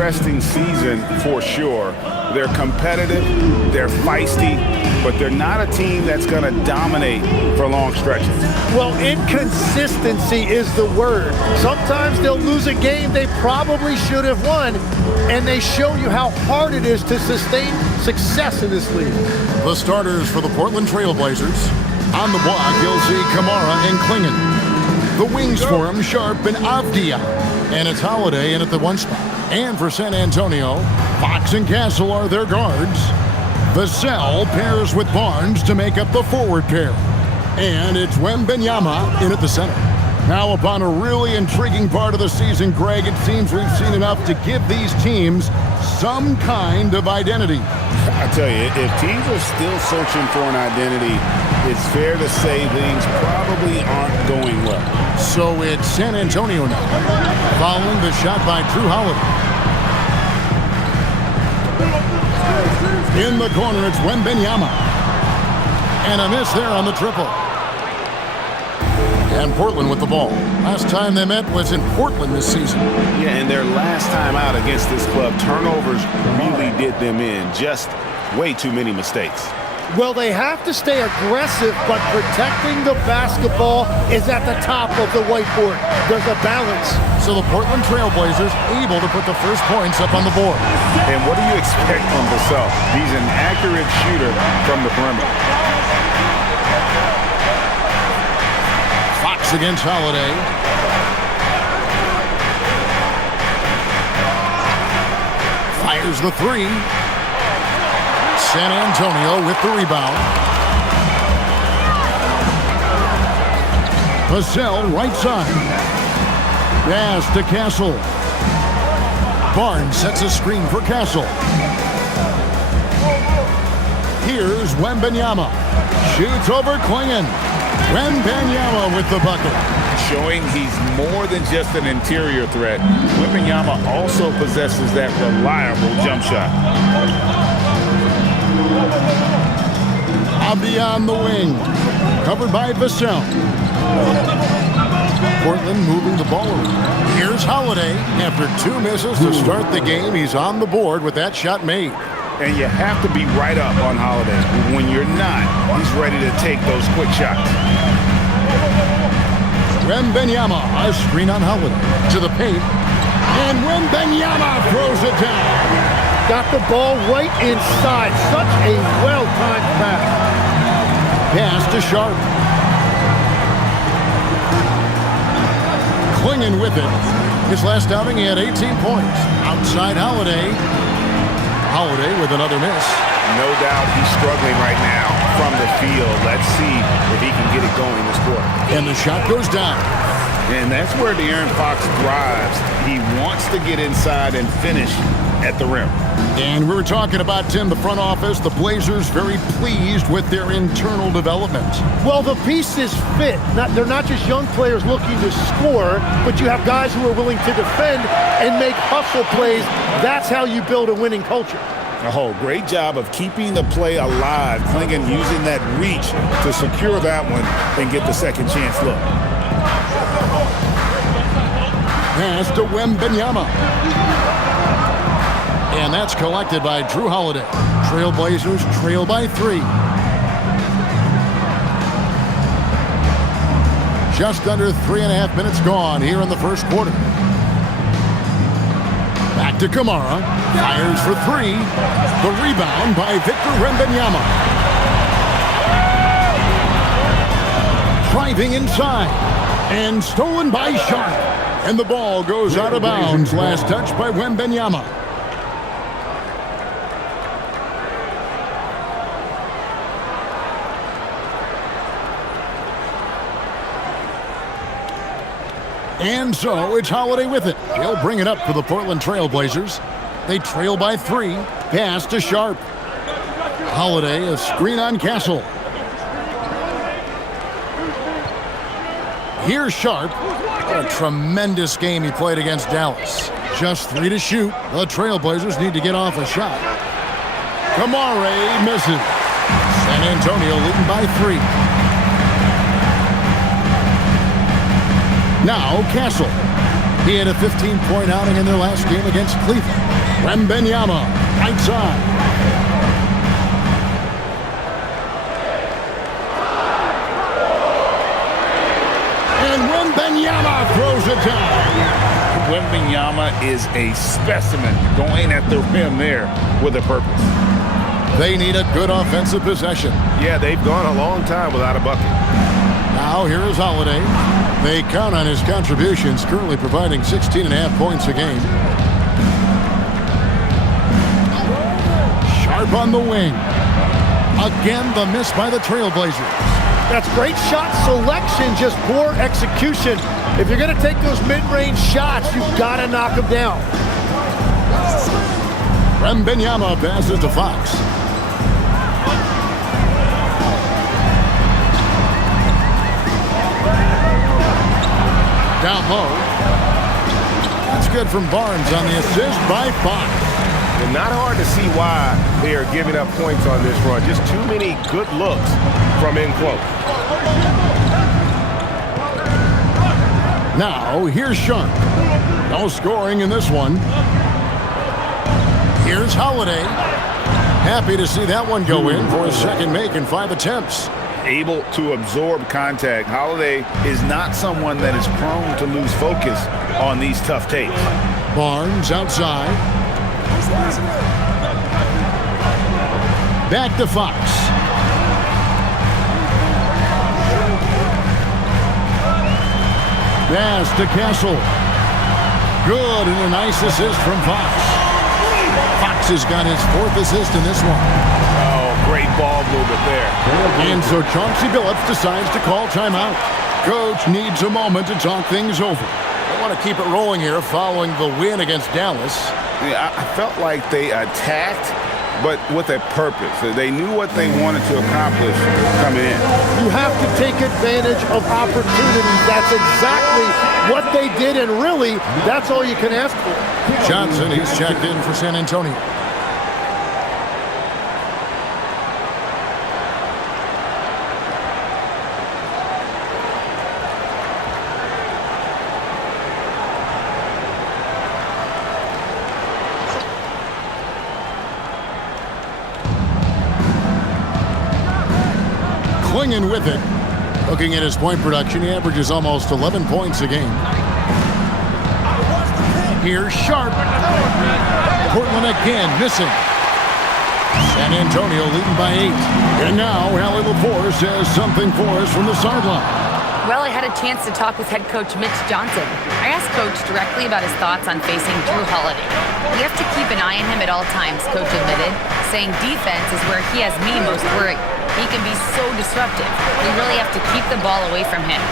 interesting season for sure. They're competitive, they're feisty, but they're not a team that's going to dominate for long stretches. Well, inconsistency is the word. Sometimes they'll lose a game they probably should have won, and they show you how hard it is to sustain success in this league. The starters for the Portland Trail Blazers. On the block, you'll see Kamara and Klingon. The wings for him, Sharp and Avdia. And it's Holiday in at the 1 spot. And for San Antonio, Fox and Castle are their guards. Vassell pairs with Barnes to make up the forward pair. And it's Wembanyama in at the center. Now upon a really intriguing part of the season, Greg, it seems we've seen enough to give these teams some kind of identity. I tell you, if teams are still searching for an identity, it's fair to say things probably aren't going well. So it's San Antonio now, following the shot by Drew Holiday. In the corner, it's Wembanyama. And a miss there on the triple. And Portland with the ball. Last time they met was in Portland this season. Yeah, and their last time out against this club, turnovers really did them in. Just way too many mistakes. Well, they have to stay aggressive, but protecting the basketball is at the top of the whiteboard. There's a balance. So the Portland Trail Blazers able to put the first points up on the board. And what do you expect from Vassell? He's an accurate shooter from the perimeter. Fox against Holiday. Fires the 3. San Antonio with the rebound. Vassell right side. Pass to Castle. Barnes sets a screen for Castle. Here's Wembanyama. Shoots over Klingon. Wembanyama with the bucket. Showing he's more than just an interior threat. Wembanyama also possesses that reliable jump shot. Beyond the wing. Covered by Vassell. Portland moving the ball around. Here's Holiday. After 2 misses to start the game, he's on the board with that shot made. And you have to be right up on Holiday. When you're not, he's ready to take those quick shots. Wembanyama, a screen on Holiday. To the paint. And Wembanyama throws it down. Got the ball right inside. Such a well-timed pass. Pass to Sharp. Klingon with it. His last outing, he had 18 points. Outside Holiday. Holiday with another miss. No doubt he's struggling right now from the field. Let's see if he can get it going this quarter. And the shot goes down. And that's where De'Aaron Fox thrives. He wants to get inside and finish at the rim. And we were talking about, Tim, the front office, the Blazers very pleased with their internal development. Well, the pieces fit. They're not just young players looking to score, but you have guys who are willing to defend and make hustle plays. That's how you build a winning culture. Oh, great job of keeping the play alive. Klingon using that reach to secure that one and get the second chance look. Pass to Wembanyama. And that's collected by Drew Holiday. Trailblazers trail by 3. Just under 3.5 minutes gone here in the first quarter. Back to Kamara. Fires for 3. The rebound by Victor Wembanyama. Driving inside. And stolen by Sharp. And the ball goes out of bounds. Last touch by Wembanyama. And so it's Holiday with it. He'll bring it up for the Portland Trail Blazers. They trail by 3. Pass to Sharp. Holiday, a screen on Castle. Here's Sharp. What a tremendous game he played against Dallas. Just 3 to shoot. The Trailblazers need to get off a shot. Kamara misses. San Antonio leading by 3. Now Castle. He had a 15-point outing in their last game against Cleveland. Wembanyama, right side. And Wembanyama throws it down. Wembanyama is a specimen going at the rim there with a purpose. They need a good offensive possession. Yeah, they've gone a long time without a bucket. Now here is Holiday. They count on his contributions, currently providing 16.5 points a game. Sharp on the wing. Again, the miss by the Trailblazers. That's great shot selection, just poor execution. If you're going to take those mid-range shots, you've got to knock them down. Wembanyama passes to Fox. Down low. That's good from Barnes on the assist by Fox. And not hard to see why they are giving up points on this run. Just too many good looks from in close. Now, here's Sharp. No scoring in this one. Here's Holiday. Happy to see that one go in for his second make in 5 attempts. Able to absorb contact. Holiday is not someone that is prone to lose focus on these tough takes. Barnes outside. Back to Fox. Pass to Castle. Good, and a nice assist from Fox. Fox has got his 4th assist in this one. Oh, great ball movement there. And so Chauncey Billups decides to call timeout. Coach needs a moment to talk things over. They want to keep it rolling here following the win against Dallas. Yeah, I felt like they attacked, but with a purpose. They knew what they wanted to accomplish coming in. You have to take advantage of opportunities. That's exactly what they did, and really, that's all you can ask for. Johnson, he's checked in for San Antonio. Clinging with it. Looking at his point production, he averages almost 11 points a game. Here's Sharp. Portland again missing. San Antonio leading by 8. And now Allie LaForce says something for us from the sideline. Well, I had a chance to talk with head coach Mitch Johnson. I asked Coach directly about his thoughts on facing Drew Holiday. We have to keep an eye on him at all times, Coach admitted, saying defense is where he has me most worried. He can be so disruptive. We really have to keep the ball away from him.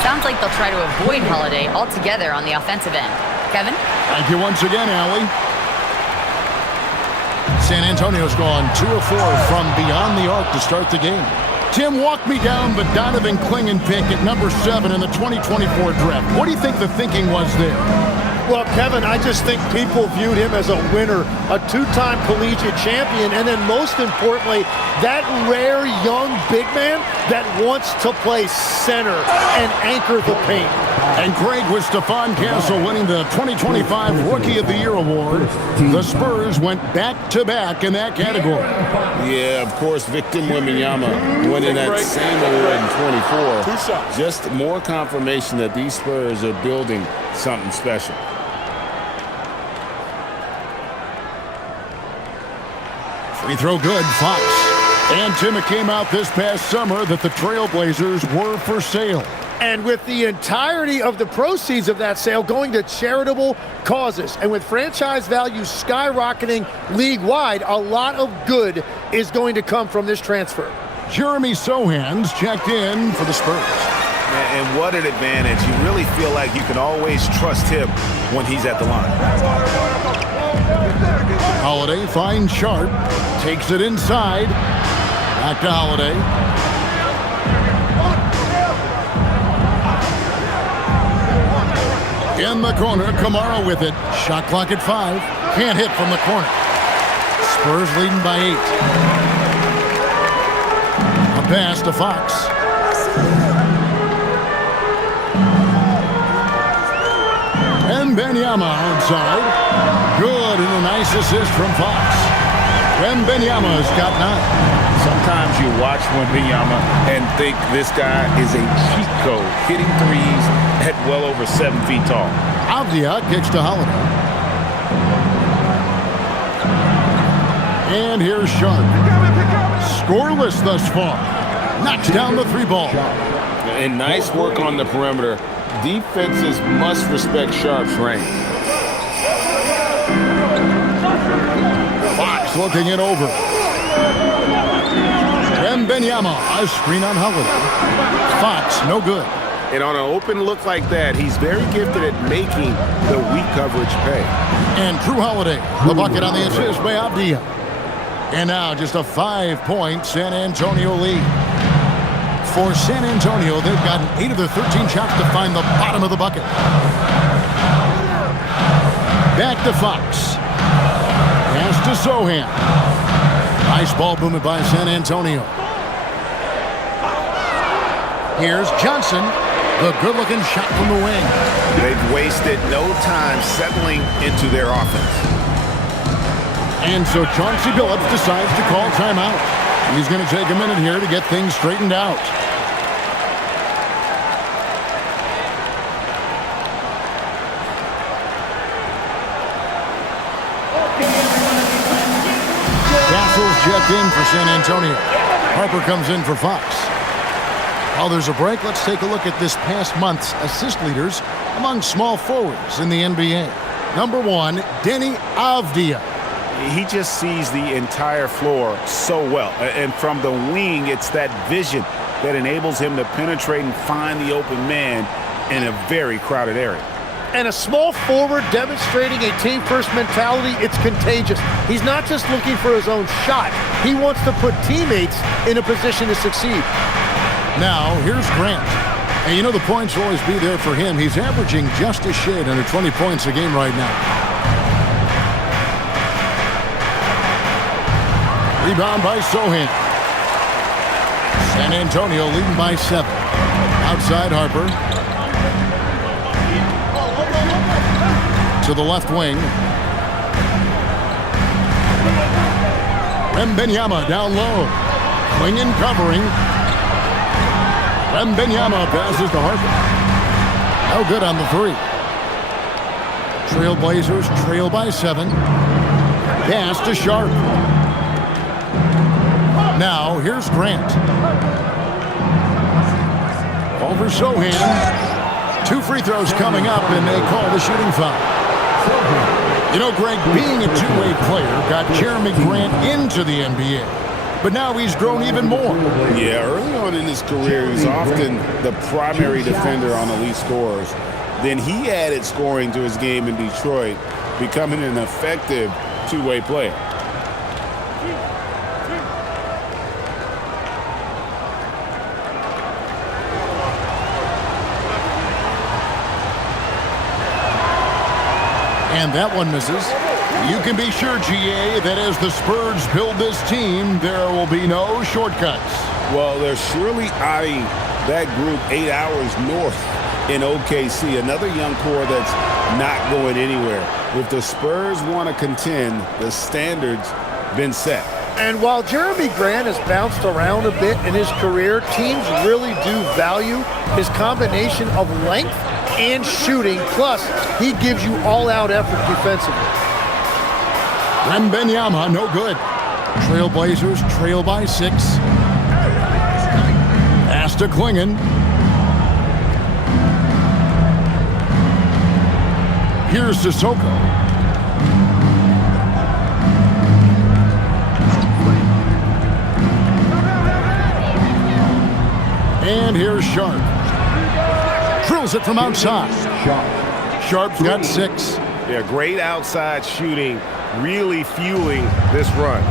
Sounds like they'll try to avoid Holiday altogether on the offensive end. Kevin? Thank you once again, Allie. San Antonio's gone 2 of 4 from beyond the arc to start the game. Tim, walk me down the Donovan Clingan pick at number 7 in the 2024 draft. What do you think the thinking was there? Well, Kevin, I just think people viewed him as a winner, a 2-time collegiate champion, and then most importantly, that rare young big man that wants to play center and anchor the paint. And Greg, with Stephon Castle winning the 2025 Rookie of the Year award, the Spurs went back-to-back in that category. Yeah, of course, Victor Wembanyama winning that same award in 24. Just more confirmation that these Spurs are building something special. Free throw good, Fox. And Tim, it came out this past summer that the Trailblazers were for sale. And with the entirety of the proceeds of that sale going to charitable causes, and with franchise values skyrocketing league-wide, a lot of good is going to come from this transfer. Jeremy Sohan's checked in for the Spurs. And what an advantage. You really feel like you can always trust him when he's at the line. Holiday finds Sharp, takes it inside. Back to Holiday. In the corner, Kamara with it. Shot clock at 5. Can't hit from the corner. Spurs leading by 8. A pass to Fox. Wembanyama outside. Good, and a nice assist from Fox. Wembanyama's got 9. Sometimes you watch Wembanyama and think this guy is a cheat code, hitting threes at well over 7 feet tall. Avdia kicks to Holiday. And here's Sharp. Scoreless thus far. Knocks down the 3-ball. And nice work on the perimeter. Defenses must respect Sharp's range. Fox looking it over. Wembanyama, a screen on Holiday. Fox, no good. And on an open look like that, he's very gifted at making the weak coverage pay. And Drew Holiday, the bucket on the assist by Avdia. And now just a 5-point San Antonio lead. For San Antonio, they've gotten 8 of their 13 shots to find the bottom of the bucket. Back to Fox. Pass to Sohan. Nice ball movement by San Antonio. Here's Johnson. The good-looking shot from the wing. They've wasted no time settling into their offense. And so Chauncey Billups decides to call timeout. He's going to take a minute here to get things straightened out. Castle's checked in for San Antonio. Harper comes in for Fox. While there's a break, let's take a look at this past month's assist leaders among small forwards in the NBA. Number 1, Denny Avdia. He just sees the entire floor so well. And from the wing, it's that vision that enables him to penetrate and find the open man in a very crowded area. And a small forward demonstrating a team-first mentality, it's contagious. He's not just looking for his own shot. He wants to put teammates in a position to succeed. Now, here's Grant. And you know the points will always be there for him. He's averaging just a shade under 20 points a game right now. Rebound by Sohan. San Antonio leading by 7. Outside Harper. To the left wing. Wembanyama down low. Winging covering. Wembanyama passes to Harper. No good on the 3. Trailblazers trail by 7. Pass to Sharp. Now here's Grant. Over Sohan. 2 free throws coming up, and they call the shooting foul. You know, Greg, being a two-way player got Jeremy Grant into the NBA. But now he's grown even more. Yeah, early on in his career, he was often the primary defender on elite scorers. Then he added scoring to his game in Detroit, becoming an effective two-way player. And that one misses. You can be sure, GA, that as the Spurs build this team, there will be no shortcuts. Well, they're surely eyeing that group 8 hours north in OKC, another young core that's not going anywhere. If the Spurs want to contend, the standard's been set. And while Jeremy Grant has bounced around a bit in his career, teams really do value his combination of length and shooting. Plus, he gives you all-out effort defensively. Wembanyama, no good. Trailblazers trail by 6. Pass to Klingon. Here's Sissoko. And here's Sharp. Drills it from outside. Sharp's got 6. Yeah, great outside shooting, really fueling this run.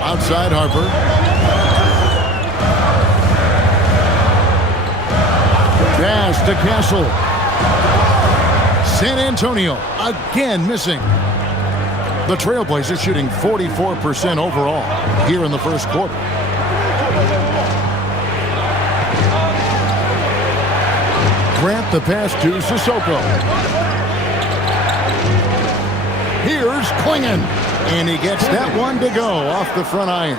Outside Harper. Pass to Castle. San Antonio again missing. The Trailblazers shooting 44% overall here in the first quarter. Grant the pass to Sissoko. Here's Klingon. And he gets that one to go off the front iron.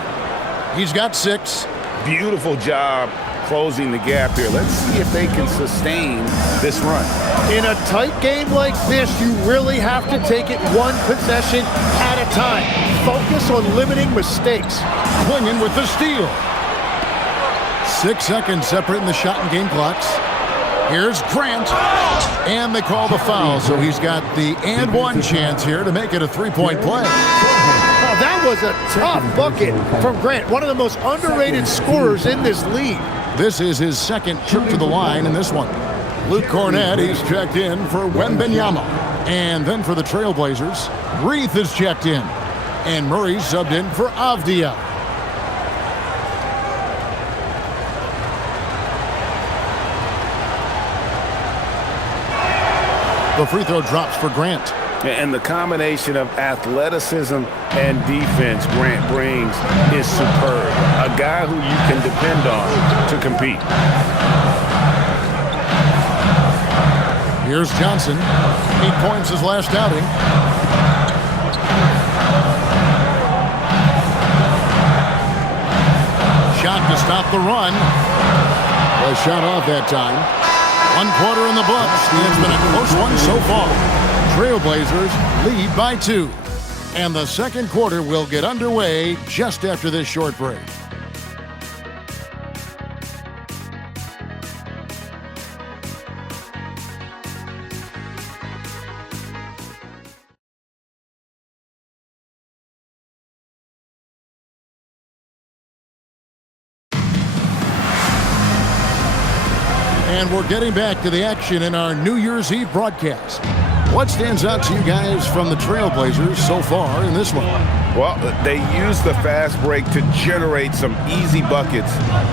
He's got 6. Beautiful job closing the gap here. Let's see if they can sustain this run. In a tight game like this, you really have to take it one possession at a time. Focus on limiting mistakes. Klingon with the steal. 6 seconds separating the shot and game clocks. Here's Grant. And they call the foul, so he's got the and one chance here to make it a 3-point play. Oh, that was a tough bucket from Grant, one of the most underrated scorers in this league. This is his second trip to the line in this one. Luke Cornett, he's checked in for Wembanyama. And then for the Trailblazers, Reith is checked in. And Murray's subbed in for Avdia. The free throw drops for Grant. And the combination of athleticism and defense Grant brings is superb. A guy who you can depend on to compete. Here's Johnson. 8 points his last outing. Shot to stop the run. Was shot off that time. 1 quarter in the books. It's been a close one so far. Trailblazers lead by 2. And the second quarter will get underway just after this short break. And we're getting back to the action in our New Year's Eve broadcast. What stands out to you guys from the Trailblazers so far in this one? Well, they use the fast break to generate some easy buckets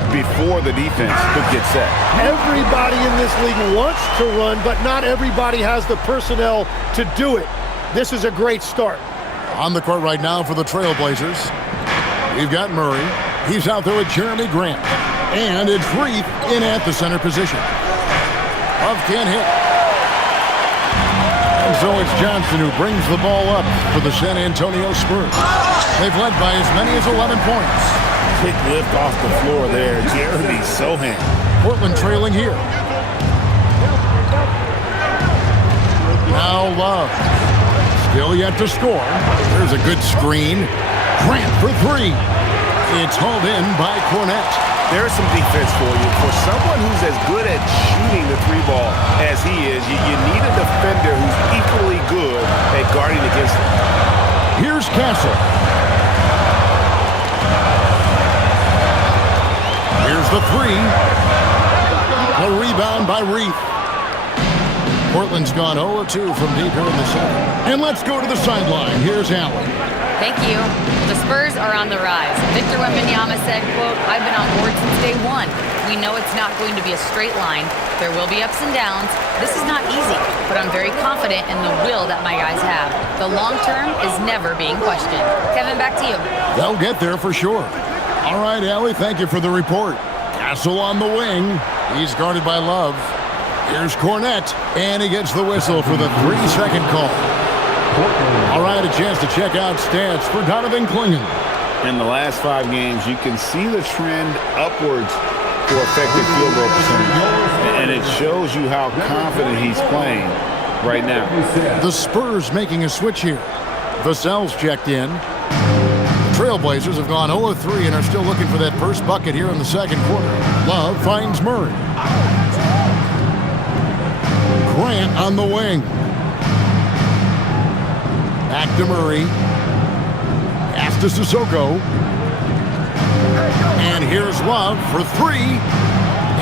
before the defense could get set. Everybody in this league wants to run, but not everybody has the personnel to do it. This is a great start. On the court right now for the Trailblazers, we've got Murray. He's out there with Jeremy Grant. And it's Reith in at the center position. Love can't hit. And so it's Johnson who brings the ball up for the San Antonio Spurs. They've led by as many as 11 points. Quick lift off the floor there. Jeremy Sohan. Portland trailing here. Now Love. Still yet to score. There's a good screen. Grant for 3. It's hauled in by Cornett. There's some defense for you. For someone who's as good at shooting the 3-ball as he is, you need a defender who's equally good at guarding against him. Here's Castle. Here's the 3. A rebound by Reith. Portland's gone 0-2 from deep here in the second. And let's go to the sideline. Here's Allen. Thank you. The Spurs are on the rise. Victor Wembanyama said, quote, "I've been on board since day one. We know it's not going to be a straight line. There will be ups and downs. This is not easy, but I'm very confident in the will that my guys have. The long term is never being questioned." Kevin, back to you. They'll get there for sure. All right, Allie, thank you for the report. Castle on the wing. He's guarded by Love. Here's Cornett, and he gets the whistle for the 3-second call. All right, a chance to check out stats for Donovan Klingon. In the last 5 games, you can see the trend upwards for effective field goal percentage. And it shows you how confident he's playing right now. The Spurs making a switch here. Vassell's checked in. Trailblazers have gone 0-3 and are still looking for that first bucket here in the second quarter. Love finds Murray. Grant on the wing. Back to Murray. Pass to Sissoko. And here's Love for 3.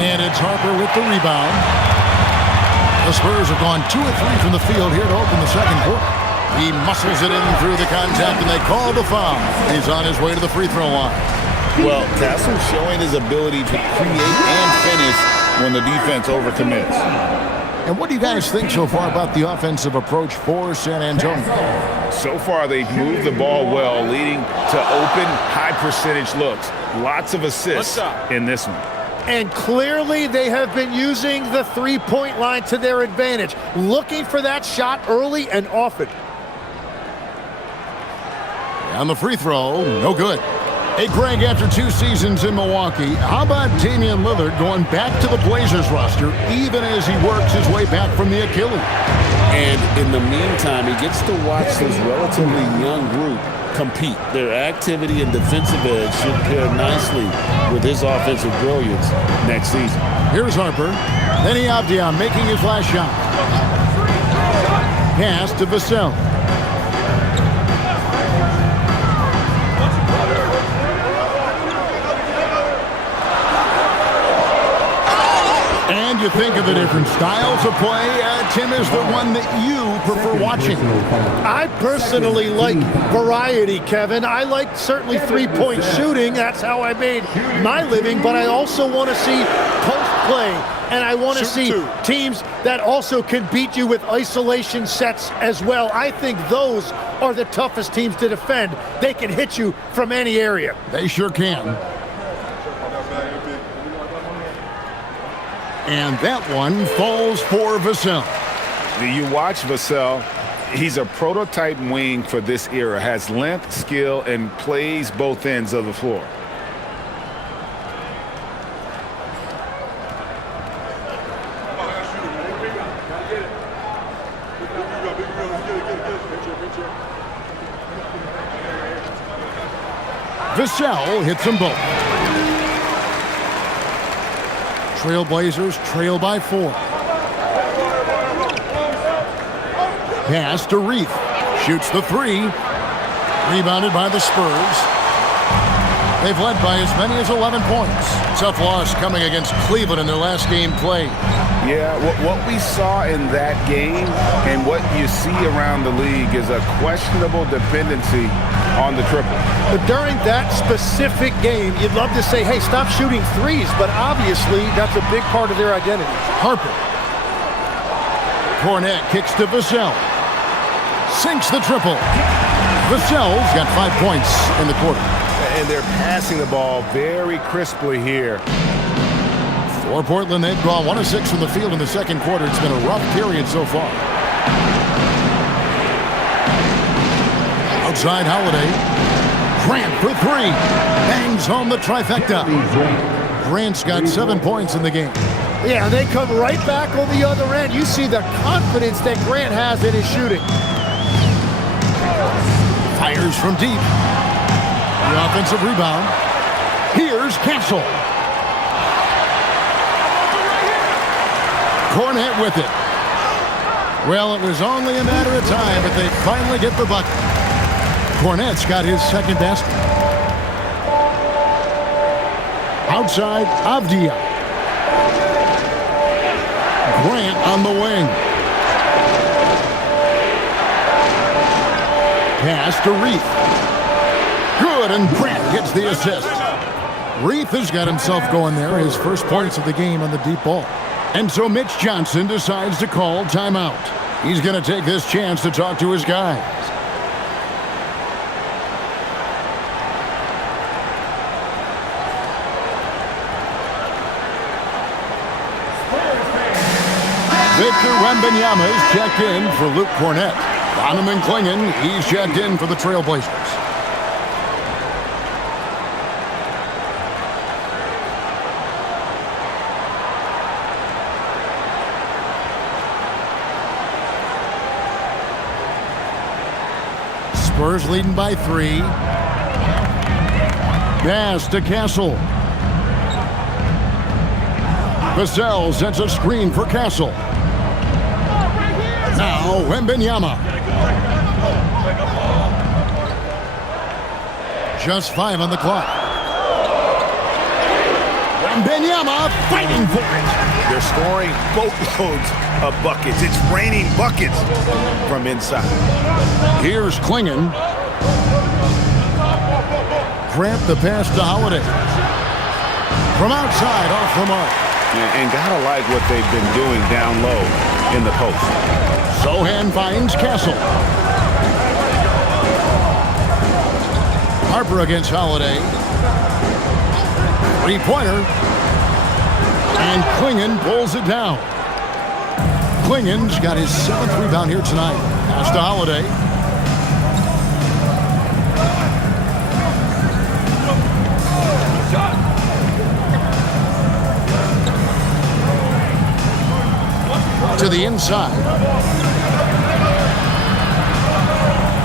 And it's Harper with the rebound. The Spurs have gone 2 of 3 from the field here to open the second quarter. He muscles it in through the contact, and they call the foul. He's on his way to the free throw line. Well, Castle's showing his ability to create and finish when the defense overcommits. And what do you guys think so far about the offensive approach for San Antonio? So far, they've moved the ball well, leading to open, high-percentage looks. Lots of assists in this one. And clearly they have been using the three-point line to their advantage, looking for that shot early and often. On the free throw, no good. Hey, Greg, after 2 seasons in Milwaukee, how about Damian Lillard going back to the Blazers roster even as he works his way back from the Achilles? And in the meantime, he gets to watch this relatively young group compete. Their activity and defensive edge should pair nicely with his offensive brilliance next season. Here's Harper. Then Avdia making his last shot. Pass to Vassell. And you think of the different styles of play. Tim is the one that you prefer watching. I personally like variety, Kevin. I like certainly three-point shooting. That's how I made my living. But I also want to see post play. And I want to see teams that also can beat you with isolation sets as well. I think those are the toughest teams to defend. They can hit you from any area. They sure can. And that one falls for Vassell. You watch Vassell. He's a prototype wing for this era. Has length, skill, and plays both ends of the floor. Vassell hits them both. Trailblazers trail by 4. Pass to Reith. Shoots the 3. Rebounded by the Spurs. They've led by as many as 11 points. Tough loss coming against Cleveland in their last game played. Yeah, what we saw in that game and what you see around the league is a questionable dependency on the triple. But during that specific game, you'd love to say, hey, stop shooting threes, but obviously that's a big part of their identity. Harper. Cornet kicks to Vassell. Sinks the triple. Vassell's got 5 points in the quarter. And they're passing the ball very crisply here. For Portland, they've gone 1 of 6 from the field in the second quarter. It's been a rough period so far. Outside Holiday. Grant for 3. Bangs home the trifecta. Grant's got 7 points in the game. Yeah, they come right back on the other end. You see the confidence that Grant has in his shooting. Fires from deep. The offensive rebound. Here's Castle. Cornet with it. Well, it was only a matter of time, but they finally get the bucket. Cornet's got his second basket. Outside, Avdia. Grant on the wing. Pass to Reith. Good, and Grant gets the assist. Reith has got himself going there, his first points of the game on the deep ball. And so Mitch Johnson decides to call timeout. He's going to take this chance to talk to his guys. Victor Wembanyama is checked in for Luke Cornet. Donovan Clingan, he's checked in for the Trailblazers. Spurs leading by 3. Pass to Castle. Vassell sets a screen for Castle. Now Wembanyama. Just 5 on the clock. Wembanyama fighting for it. They're scoring boatloads of buckets. It's raining buckets from inside. Here's Clingan. Grant the pass to Holiday. From outside, off the mark. And gotta like what they've been doing down low in the post. Sohan finds Castle. Harper against Holiday. 3-pointer. And Klingon pulls it down. Klingon's got his 7th rebound here tonight. Pass to Holiday. To the inside.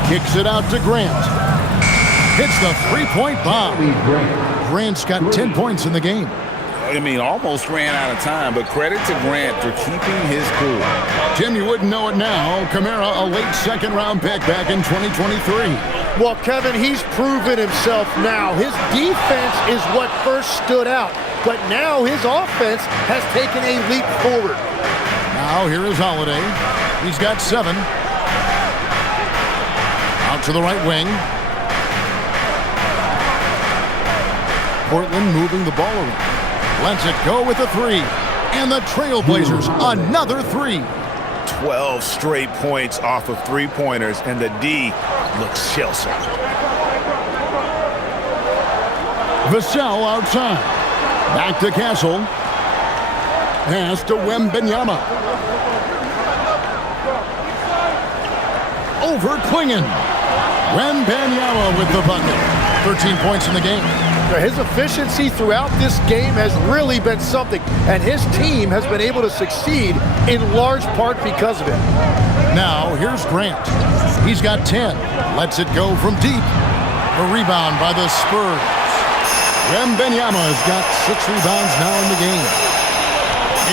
Kicks it out to Grant. Hits the three-point bomb. Grant's got 10 points in the game. I mean, almost ran out of time, but credit to Grant for keeping his cool. Tim, you wouldn't know it now. Kamara, a late second-round pick back in 2023. Well, Kevin, he's proven himself now. His defense is what first stood out, but now his offense has taken a leap forward. Now here is Holiday. He's got 7. Out to the right wing. Portland moving the ball around. Lets it go with a 3. And the Trailblazers, another 3. 12 straight points off of three-pointers, and the D looks shell-shocked. Vassell outside. Back to Castle. Pass to Wembanyama. Over Klingon. Wembanyama with the bucket. 13 points in the game. His efficiency throughout this game has really been something, and his team has been able to succeed in large part because of it. Now, here's Grant. He's got 10. Lets it go from deep. The rebound by the Spurs. Wembanyama's got 6 rebounds now in the game.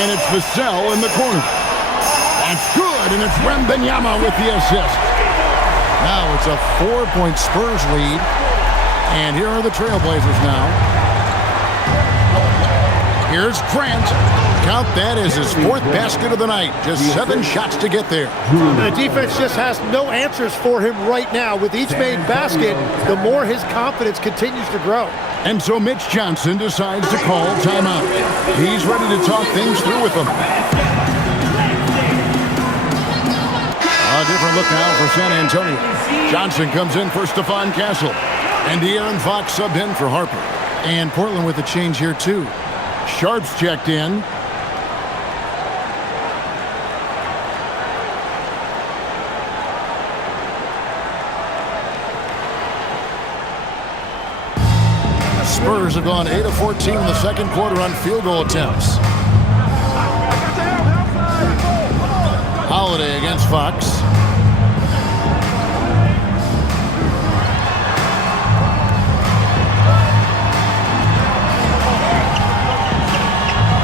And it's Vassell in the corner. That's good, and it's Wembanyama with the assist. Now it's a 4-point Spurs lead. And here are the Trailblazers now. Here's Grant. Count that as his 4th basket of the night. Just 7 shots to get there. The defense just has no answers for him right now. With each made basket, the more his confidence continues to grow. And so Mitch Johnson decides to call timeout. He's ready to talk things through with them. A different look now for San Antonio. Johnson comes in for Stephon Castle. And De'Aaron Fox subbed in for Harper. And Portland with a change here, too. Sharp's checked in. Spurs have gone 8 of 14 in the second quarter on field goal attempts. Holiday against Fox.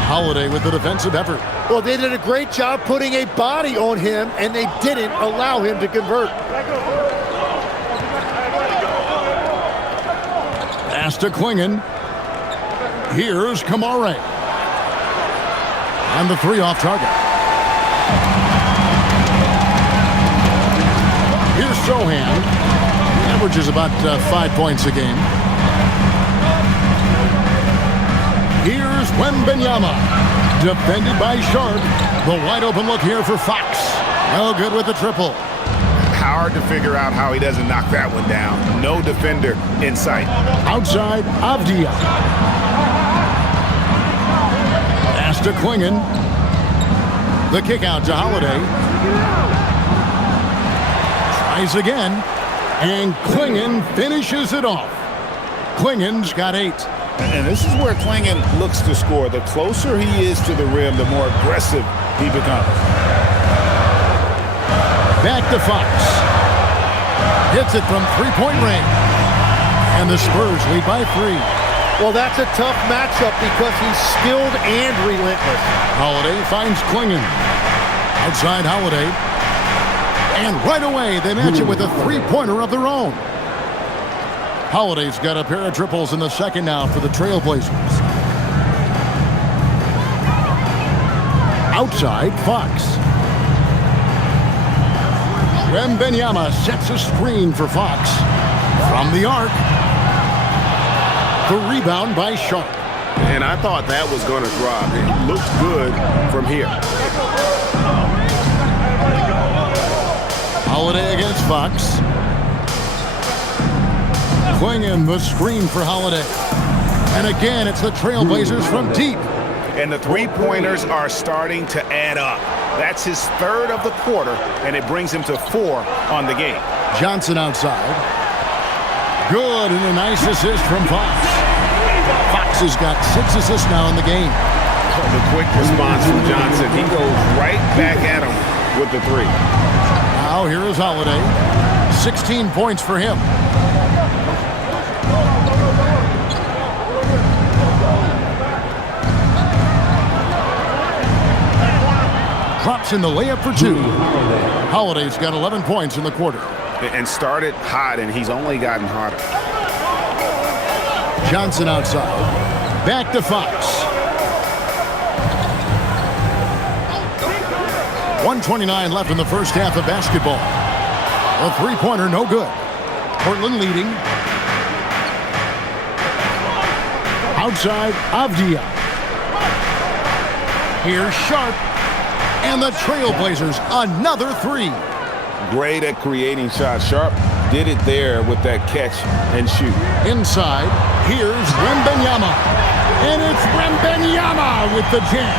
Holiday with the defensive effort. Well, they did a great job putting a body on him, and they didn't allow him to convert. Pass to Klingon. Here's Kamara. And the 3 off target. Here's Sohan. Averages about 5 points a game. Here's Wembanyama. Defended by Sharp. The wide open look here for Fox. No good with the triple. Hard to figure out how he doesn't knock that one down. No defender in sight. Outside, Avdia. Pass to Klingon. The kick out to Holiday. Tries again. And Klingon finishes it off. Klingon's got 8. And this is where Klingon looks to score. The closer he is to the rim, the more aggressive he becomes. Back to Fox. Hits it from three-point range. And the Spurs lead by 3. Well, that's a tough matchup because he's skilled and relentless. Holiday finds Klingon. Outside Holiday. And right away, they match it with a three-pointer of their own. Holiday's got a pair of triples in the second now for the Trailblazers. Outside, Fox. Wembanyama sets a screen for Fox. From the arc. The rebound by Sharp. And I thought that was going to drop. It looked good from here. Holiday against Fox. Klingon the screen for Holiday. And again, it's the Trailblazers from deep. And the three-pointers are starting to add up. That's his third of the quarter, and it brings him to 4 on the game. Johnson outside. Good, and a nice assist from Fox. Fox has got 6 assists now in the game. The quick response from Johnson. He goes right back at him with the 3. Now here is Holiday. 16 points for him. Drops in the layup for 2. Holiday's got 11 points in the quarter. And started hot, and he's only gotten hotter. Johnson outside. Back to Fox. 1:29 left in the first half of basketball. A three-pointer, no good. Portland leading. Outside, Avdia. Here's Sharp. And the Trailblazers, another 3. Great at creating shots. Sharp did it there with that catch and shoot. Inside, here's Wembanyama. And it's Wembanyama with the jam.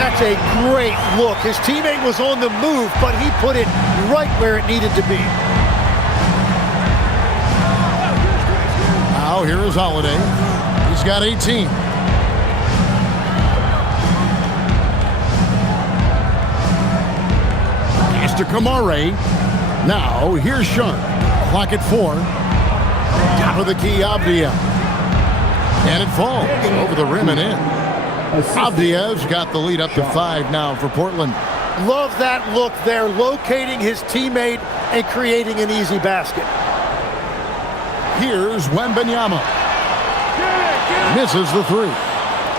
That's a great look. His teammate was on the move, but he put it right where it needed to be. Now here is Holiday. He's got 18. To Kamare. Now here's Sharp. Clock at 4. Top of the key, Avdia. And it falls over the rim and in. Avdia's got the lead up to 5 now for Portland. Love that look there, locating his teammate and creating an easy basket. Here's Wembanyama. Misses the 3.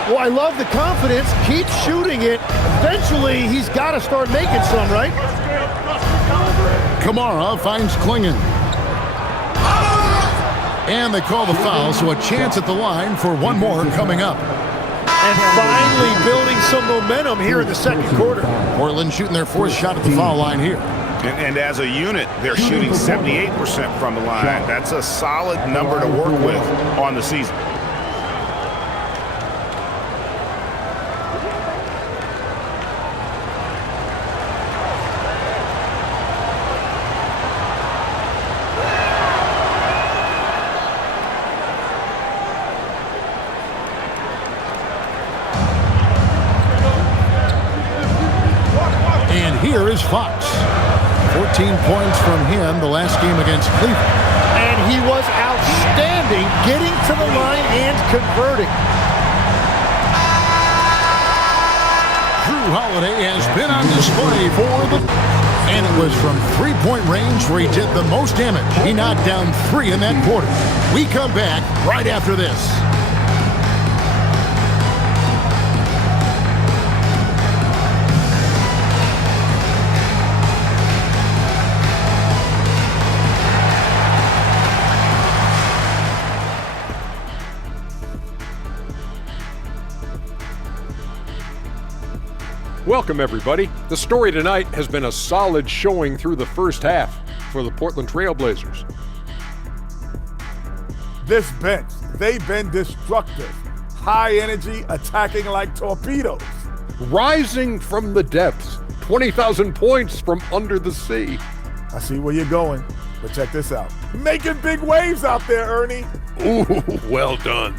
Well, I love the confidence. Keeps shooting it. Eventually, he's got to start making some, right? Kamara finds Klingon. And they call the foul, so a chance at the line for one more coming up. And finally building some momentum here in the second quarter. Portland shooting their 4th shot at the foul line here. And as a unit, they're shooting 78% from the line. That's a solid number to work with on the season. Here is Fox. 14 points from him the last game against Cleveland. And he was outstanding getting to the line and converting. Drew Holiday has been on display for the... And it was from three-point range where he did the most damage. He knocked down 3 in that quarter. We come back right after this. Welcome, everybody. The story tonight has been a solid showing through the first half for the Portland Trailblazers. This bench, they've been destructive. High energy, attacking like torpedoes. Rising from the depths, 20,000 points from under the sea. I see where you're going, but check this out. Making big waves out there, Ernie. Ooh, well done.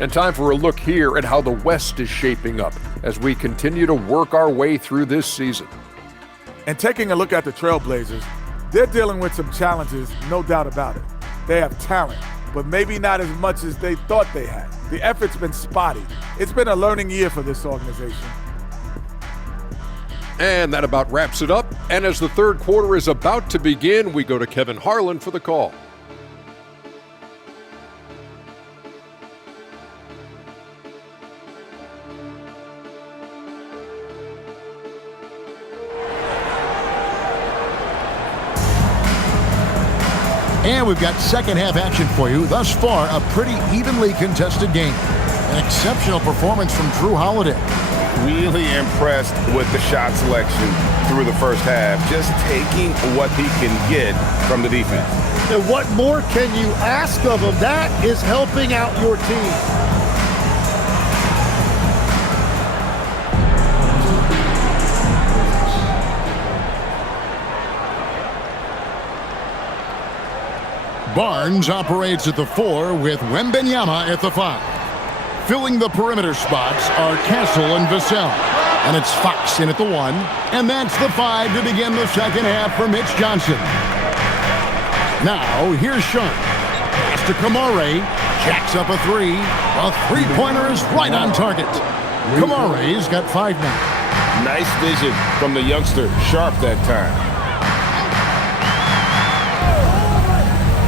And time for a look here at how the West is shaping up as we continue to work our way through this season. And taking a look at the Trailblazers, they're dealing with some challenges, no doubt about it. They have talent, but maybe not as much as they thought they had. The effort's been spotty. It's been a learning year for this organization. And that about wraps it up. And as the third quarter is about to begin, we go to Kevin Harlan for the call. And we've got second half action for you. Thus far, a pretty evenly contested game. An exceptional performance from Drew Holiday. Really impressed with the shot selection through the first half. Just taking what he can get from the defense. And what more can you ask of him? That is helping out your team. Barnes operates at the 4 with Wembanyama at the 5. Filling the perimeter spots are Castle and Vassell. And it's Fox in at the 1. And that's the 5 to begin the second half for Mitch Johnson. Now, here's Sharp. Pass to Kamare. Jacks up a 3. A three-pointer is right on target. Kamare's got 5 now. Nice vision from the youngster, Sharp, that time.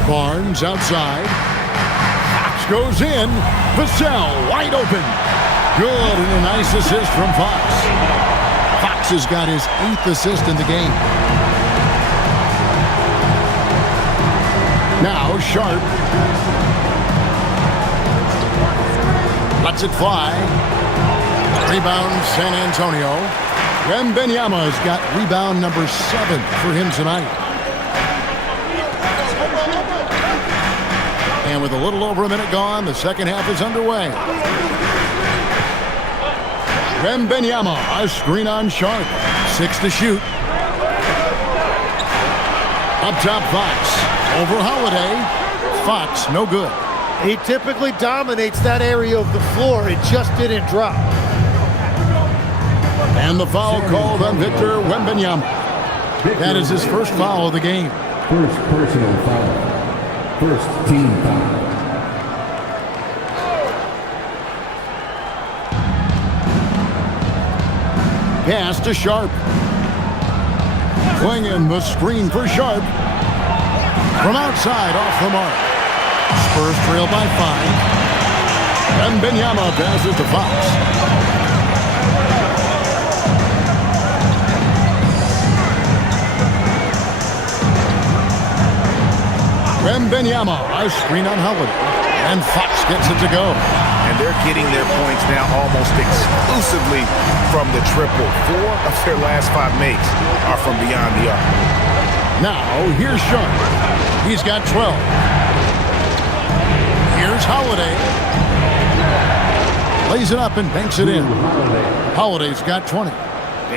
Barnes outside. Fox goes in. Vassell wide open. Good, and a nice assist from Fox. Fox has got his 8th assist in the game. Now Sharp. Lets it fly. Rebound San Antonio. Wembanyama's got rebound number 7 for him tonight. And with a little over a minute gone, the second half is underway. Wembanyama, a screen on Sharp. 6 to shoot. Up top, Fox. Over Holiday. Fox, no good. He typically dominates that area of the floor. It just didn't drop. And the foul called on Victor Wembanyama. That is his first foul of the game. First personal foul. First team foul. Pass to Sharp. Swinging the screen for Sharp. From outside, off the mark. Spurs trail by 5. Wembanyama passes to Fox. Wembanyama, a screen on Howard. And Fox gets it to go. And they're getting their points now almost exclusively from the triple. 4 of their last 5 makes are from beyond the arc. Now, here's Sharp. He's got 12. Here's Holiday. Lays it up and banks it in. Holiday's got 20.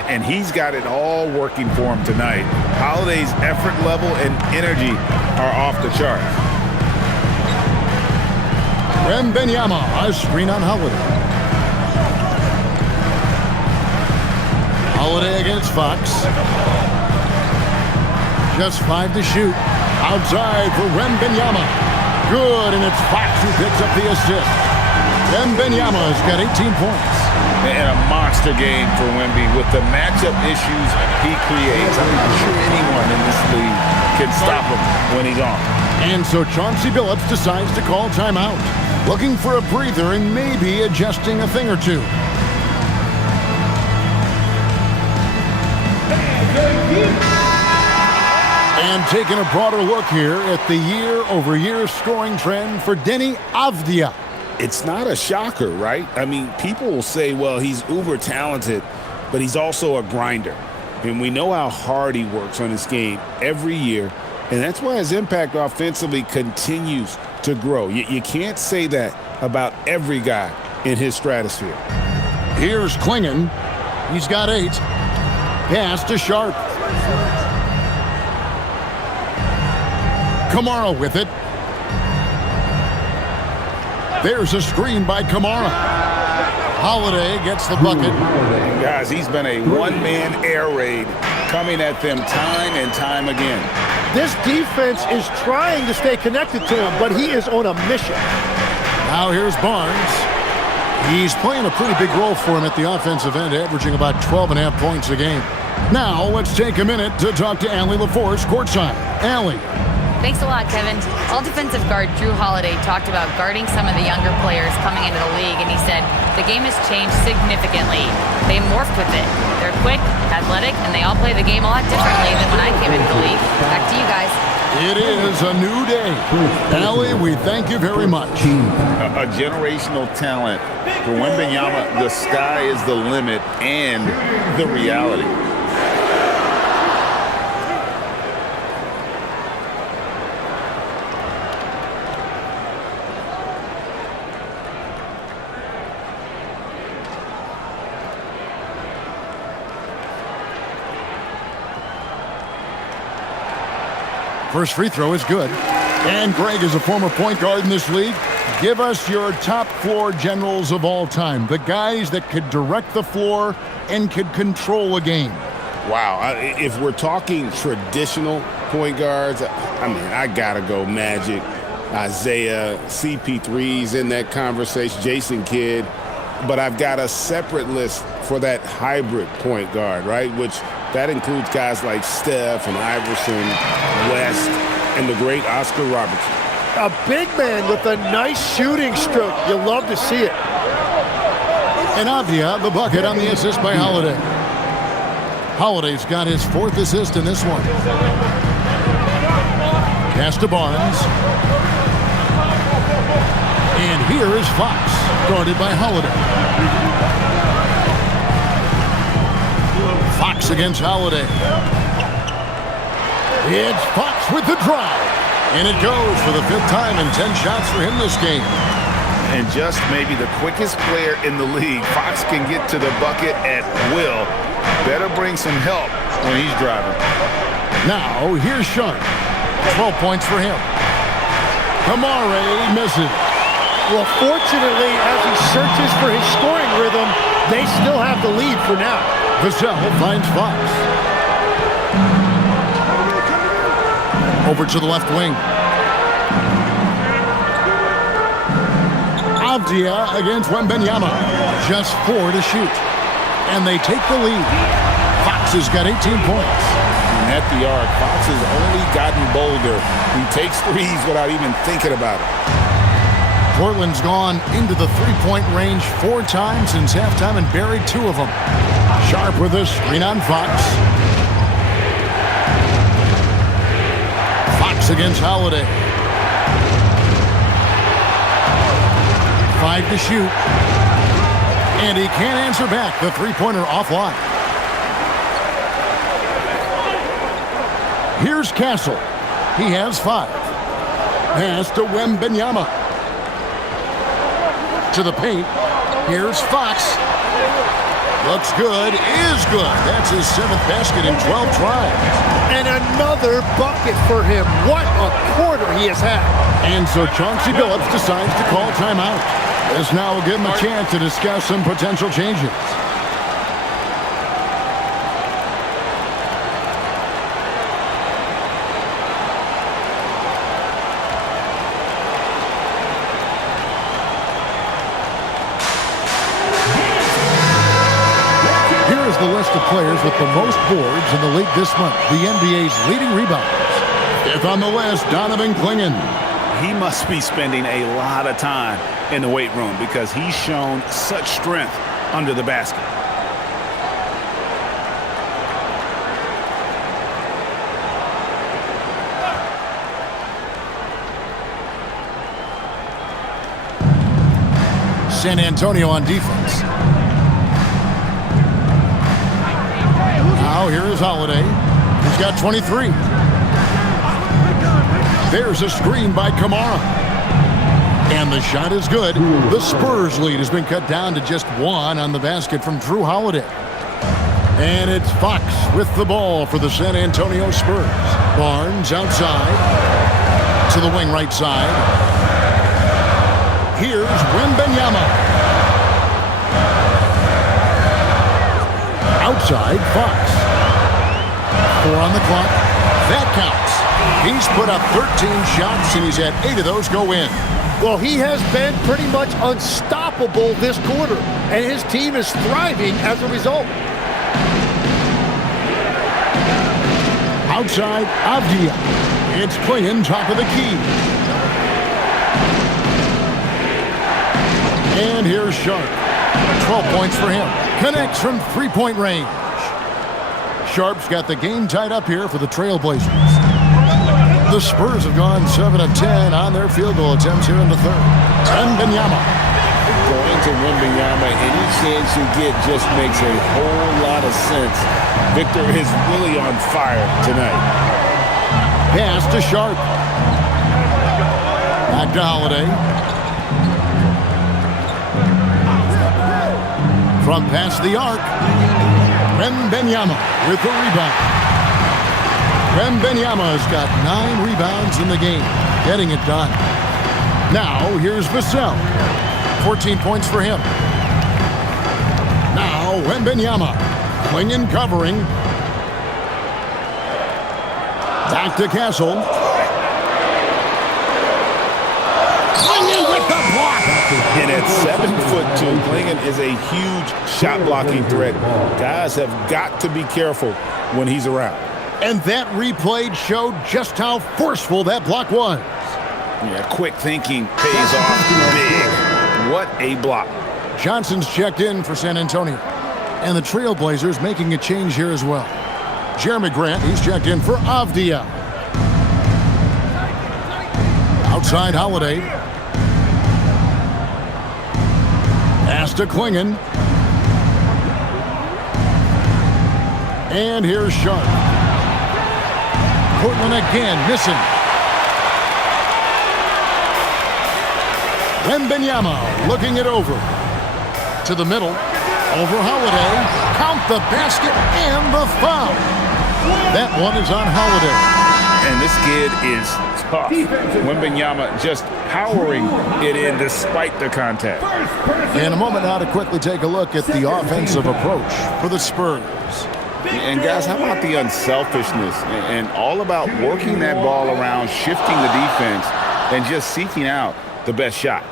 And he's got it all working for him tonight. Holiday's effort level and energy are off the charts. Wembanyama, a screen on Holiday. Holiday against Fox. Just 5 to shoot. Outside for Wembanyama. Good, and it's Fox who picks up the assist. Wembanyama's got 18 points. And a monster game for Wemby with the matchup issues he creates. I'm not sure anyone in this league can stop him when he's on. And so Chauncey Billups decides to call timeout. Looking for a breather and maybe adjusting a thing or two. And taking a broader look here at the year-over-year scoring trend for Deni Avdija. It's not a shocker, right? I mean, people will say, well, he's uber talented, but he's also a grinder. And we know how hard he works on his game every year, and that's why his impact offensively continues to grow. You can't say that about every guy in his stratosphere. Here's Klingon. He's got 8. Pass to Sharp. Kamara with it. There's a screen by Kamara. Holiday gets the bucket. Guys, he's been a one-man air raid coming at them time and time again. This defense is trying to stay connected to him, but he is on a mission. Now here's Barnes. He's playing a pretty big role for him at the offensive end, averaging about 12.5 points a game. Now let's take a minute to talk to Allie LaForce courtside. Allie. Thanks a lot, Kevin. All defensive guard Drew Holiday talked about guarding some of the younger players coming into the league, and he said the game has changed significantly. They morphed with it. They're quick, athletic, and they all play the game a lot differently than when I came into the league. Back to you guys. It is a new day. Allie, we thank you very much. A generational talent. For Wembanyama, the sky is the limit and the reality. First free throw is good. And Greg is a former point guard in this league. Give us your top floor generals of all time, the guys that could direct the floor and could control a game. Wow, if we're talking traditional point guards, I mean, I gotta go Magic, Isaiah, CP3's in that conversation, Jason Kidd. But I've got a separate list for that hybrid point guard, right? Which that includes guys like Steph and Iverson, West, and the great Oscar Robertson. A big man with a nice shooting stroke. You love to see it. And Avdia, the bucket on the assist by Holiday. Holiday's got his 4th assist in this one. Pass to Barnes. And here is Fox, guarded by Holiday. Fox against Holiday. It's Fox with the drive. And it goes for the 5th time and 10 shots for him this game. And just maybe the quickest player in the league. Fox can get to the bucket at will. Better bring some help when he's driving. Now, here's Sharp. 12 points for him. Kamare misses. Well, fortunately, as he searches for his scoring rhythm, they still have the lead for now. Vassell finds Fox. Over to the left wing. Avdia against Wembanyama. Just 4 to shoot. And they take the lead. Fox has got 18 points. And at the arc, Fox has only gotten bolder. He takes threes without even thinking about it. Portland's gone into the three-point range 4 times since halftime and buried 2 of them. Sharp with a screen on Fox. Fox against Holiday. 5 to shoot. And he can't answer back. The three-pointer offline. Here's Castle. He has 5. Pass to Wembanyama. To the paint. Here's Fox. Looks good. Is good. That's his 7th basket in 12 tries. And another bucket for him. What a quarter he has had. And so Chauncey Billups decides to call timeout. This now will give him a chance to discuss some potential changes. Here's the list of players with the most boards in the league this month. The NBA's leading rebounders. 5th on the list, Donovan Clingan. He must be spending a lot of time in the weight room because he's shown such strength under the basket. San Antonio on defense. Now here is Holiday. He's got 23. There's a screen by Kamara. And the shot is good. The Spurs lead has been cut down to just 1 on the basket from Drew Holiday. And it's Fox with the ball for the San Antonio Spurs. Barnes outside. To the wing right side. Here's Wembanyama. Outside, Fox. 4 on the clock. That counts. He's put up 13 shots, and he's had 8 of those go in. Well, he has been pretty much unstoppable this quarter, and his team is thriving as a result. Outside, Avdia. It's Clingan, top of the key. And here's Sharp. 12 points for him. Connects from three-point range. Sharp's got the game tied up here for the Trailblazers. The Spurs have gone 7 of 10 on their field goal attempts here in the third. Wembanyama. Going to Wembanyama, any chance you get just makes a whole lot of sense. Victor is really on fire tonight. Pass to Sharp. Back to Holiday. From past the arc. Wembanyama with the rebound. Wembanyama has got 9 rebounds in the game. getting it done. Now, here's Vassell. 14 points for him. Now, Wembanyama. Clinging, covering. Back to Castle. Clinging with the block. And at 7'2", Clinging is a huge shot-blocking threat. Guys have got to be careful when he's around. And that replay showed just how forceful that block was. Yeah, quick thinking pays off big. What a block. Johnson's checked in for San Antonio. And the Trailblazers making a change here as well. Jeremy Grant, he's checked in for Avdia. Outside Holiday. Pass to Clinging. And here's Sharp. Portland again, missing. Wembanyama looking it over. To the middle. Over Holiday. Count the basket and the foul. That one is on Holiday. And this kid is tough. Wembanyama just powering it in despite the contact. In a moment now to quickly take a look at the offensive approach for the Spurs. And guys, how about the unselfishness and all about working that ball around, shifting the defense, and just seeking out the best shot?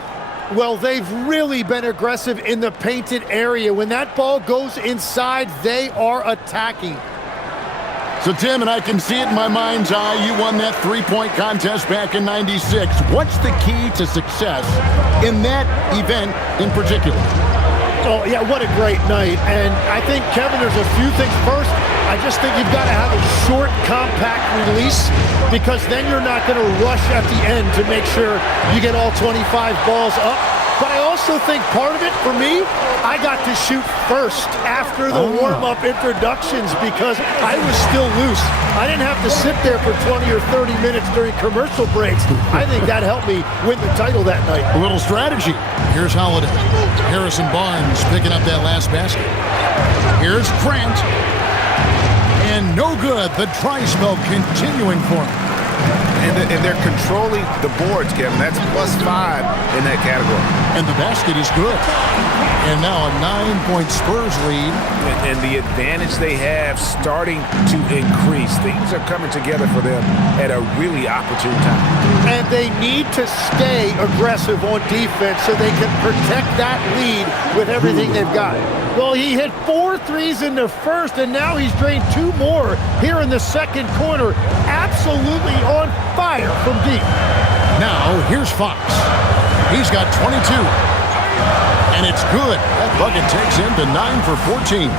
Well, they've really been aggressive in the painted area. When that ball goes inside, they are attacking. So, Tim, and I can see it in my mind's eye, you won that three-point contest back in '96. What's the key to success in that event in particular? Oh, yeah, what a great night. And I think, Kevin, there's a few things. First, I just think you've got to have a short, compact release because then you're not going to rush at the end to make sure you get all 25 balls up. But I also think part of it, for me, I got to shoot first after the warm-up introductions because I was still loose. I didn't have to sit there for 20 or 30 minutes during commercial breaks. I think that helped me win the title that night. A little strategy. Here's Holiday. Harrison Barnes picking up that last basket. Here's Grant. And no good. The try spell continuing for him. And they're controlling the boards, Kevin. That's +5 in that category. And the basket is good. And now a 9-point Spurs lead. And the advantage they have starting to increase. Things are coming together for them at a really opportune time. And they need to stay aggressive on defense so they can protect that lead with everything they've got. Well, he hit 4 threes in the first, and now he's drained 2 more here in the second quarter. Absolutely on fire from deep. Now, here's Fox. He's got 22. And it's good. That bucket takes him to 9 for 14.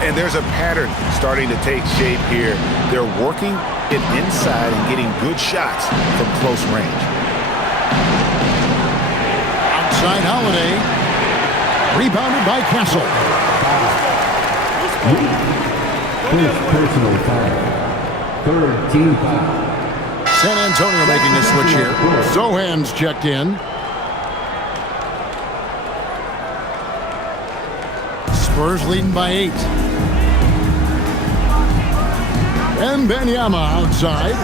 And there's a pattern starting to take shape here. They're working it inside and getting good shots from close range. Outside Holiday. Rebounded by Castle. First personal foul. Third team foul. San Antonio making a switch here. Zohan's checked in. Spurs leading by 8. And Wembanyama outside.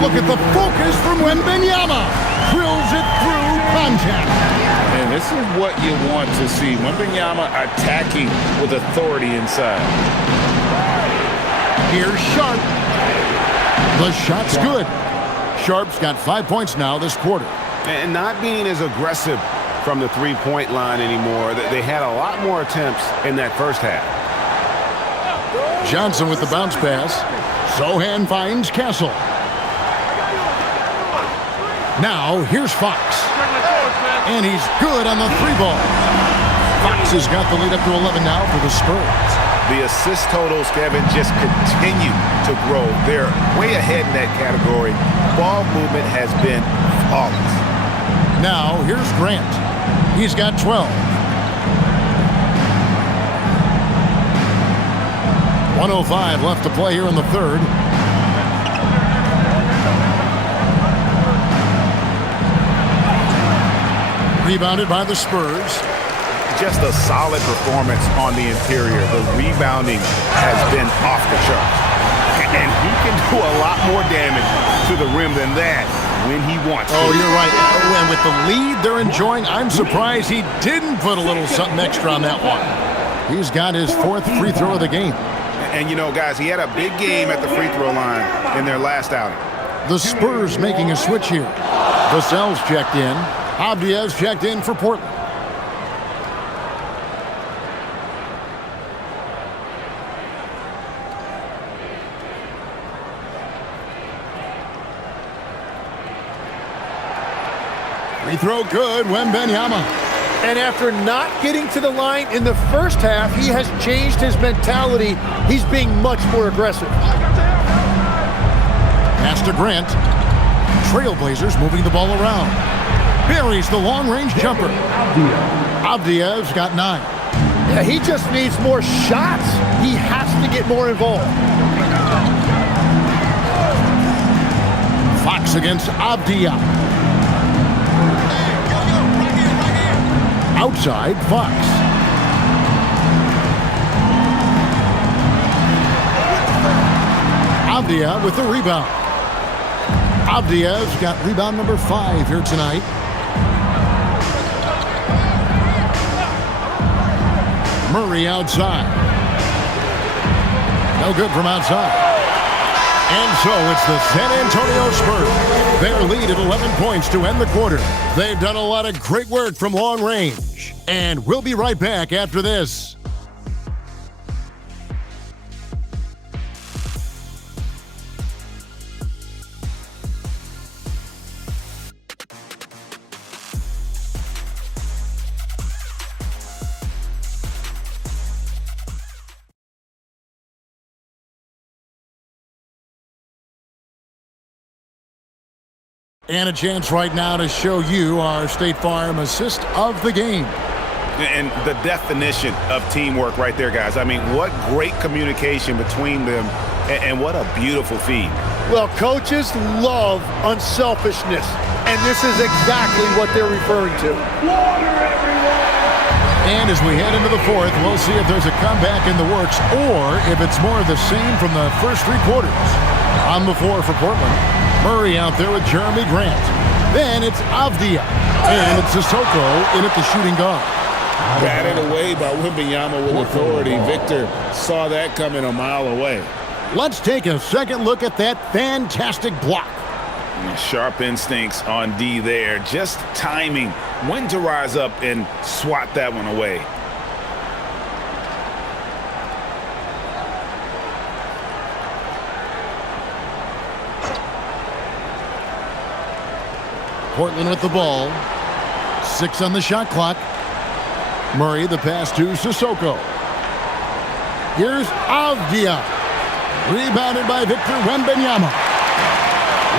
Look at the focus from Wembanyama. Drills it through contact. And this is what you want to see. Wembanyama attacking with authority inside. Here's Sharp. The shot's good. Sharp's got 5 points now this quarter. And not being as aggressive from the three-point line anymore. They had a lot more attempts in that first half. Johnson with the bounce pass. Zohan finds Castle. Now, here's Fox. And he's good on the 3-ball. Fox has got the lead up to 11 now for the Spurs. The assist totals, Kevin, just continue to grow. They're way ahead in that category. Ball movement has been flawless. Now, here's Grant. He's got 12. 1:05 left to play here in the third. Rebounded by the Spurs. Just a solid performance on the interior. The rebounding has been off the charts. And he can do a lot more damage to the rim than that when he wants to. Oh, you're right. Oh, and with the lead they're enjoying, I'm surprised he didn't put a little something extra on that one. He's got his 4th free throw of the game. And, you know, guys, he had a big game at the free throw line in their last outing. The Spurs making a switch here. Vassell's checked in. Avdia's checked in for Portland. Free throw good, Wembanyama. And after not getting to the line in the first half, he has changed his mentality. He's being much more aggressive. Pass to Grant. Trailblazers moving the ball around. Buries the long-range jumper. Avdia's got 9. Yeah, he just needs more shots. He has to get more involved. Fox against Avdia. Outside, Fox. Avdia with the rebound. Avdia's got rebound number 5 here tonight. Murray outside. No good from outside. And so it's the San Antonio Spurs. Their lead at 11 points to end the quarter. They've done a lot of great work from long range. And we'll be right back after this. And a chance right now to show you our State Farm assist of the game. And the definition of teamwork right there, guys. I mean, what great communication between them, and what a beautiful feed. Well, coaches love unselfishness, and this is exactly what they're referring to. And as we head into the 4th, we'll see if there's a comeback in the works or if it's more of the same from the first 3 quarters. On the floor for Portland, Murray out there with Jeremy Grant. Then it's Avdia. And it's Sissoko in at the shooting guard. Batted away by Wembanyama with authority. Victor saw that coming a mile away. Let's take a second look at that fantastic block. Sharp instincts on D there. Just timing when to rise up and swat that one away. Portland with the ball. 6 on the shot clock. Murray the pass to Sissoko. Here's Avdia. Rebounded by Victor Wembanyama.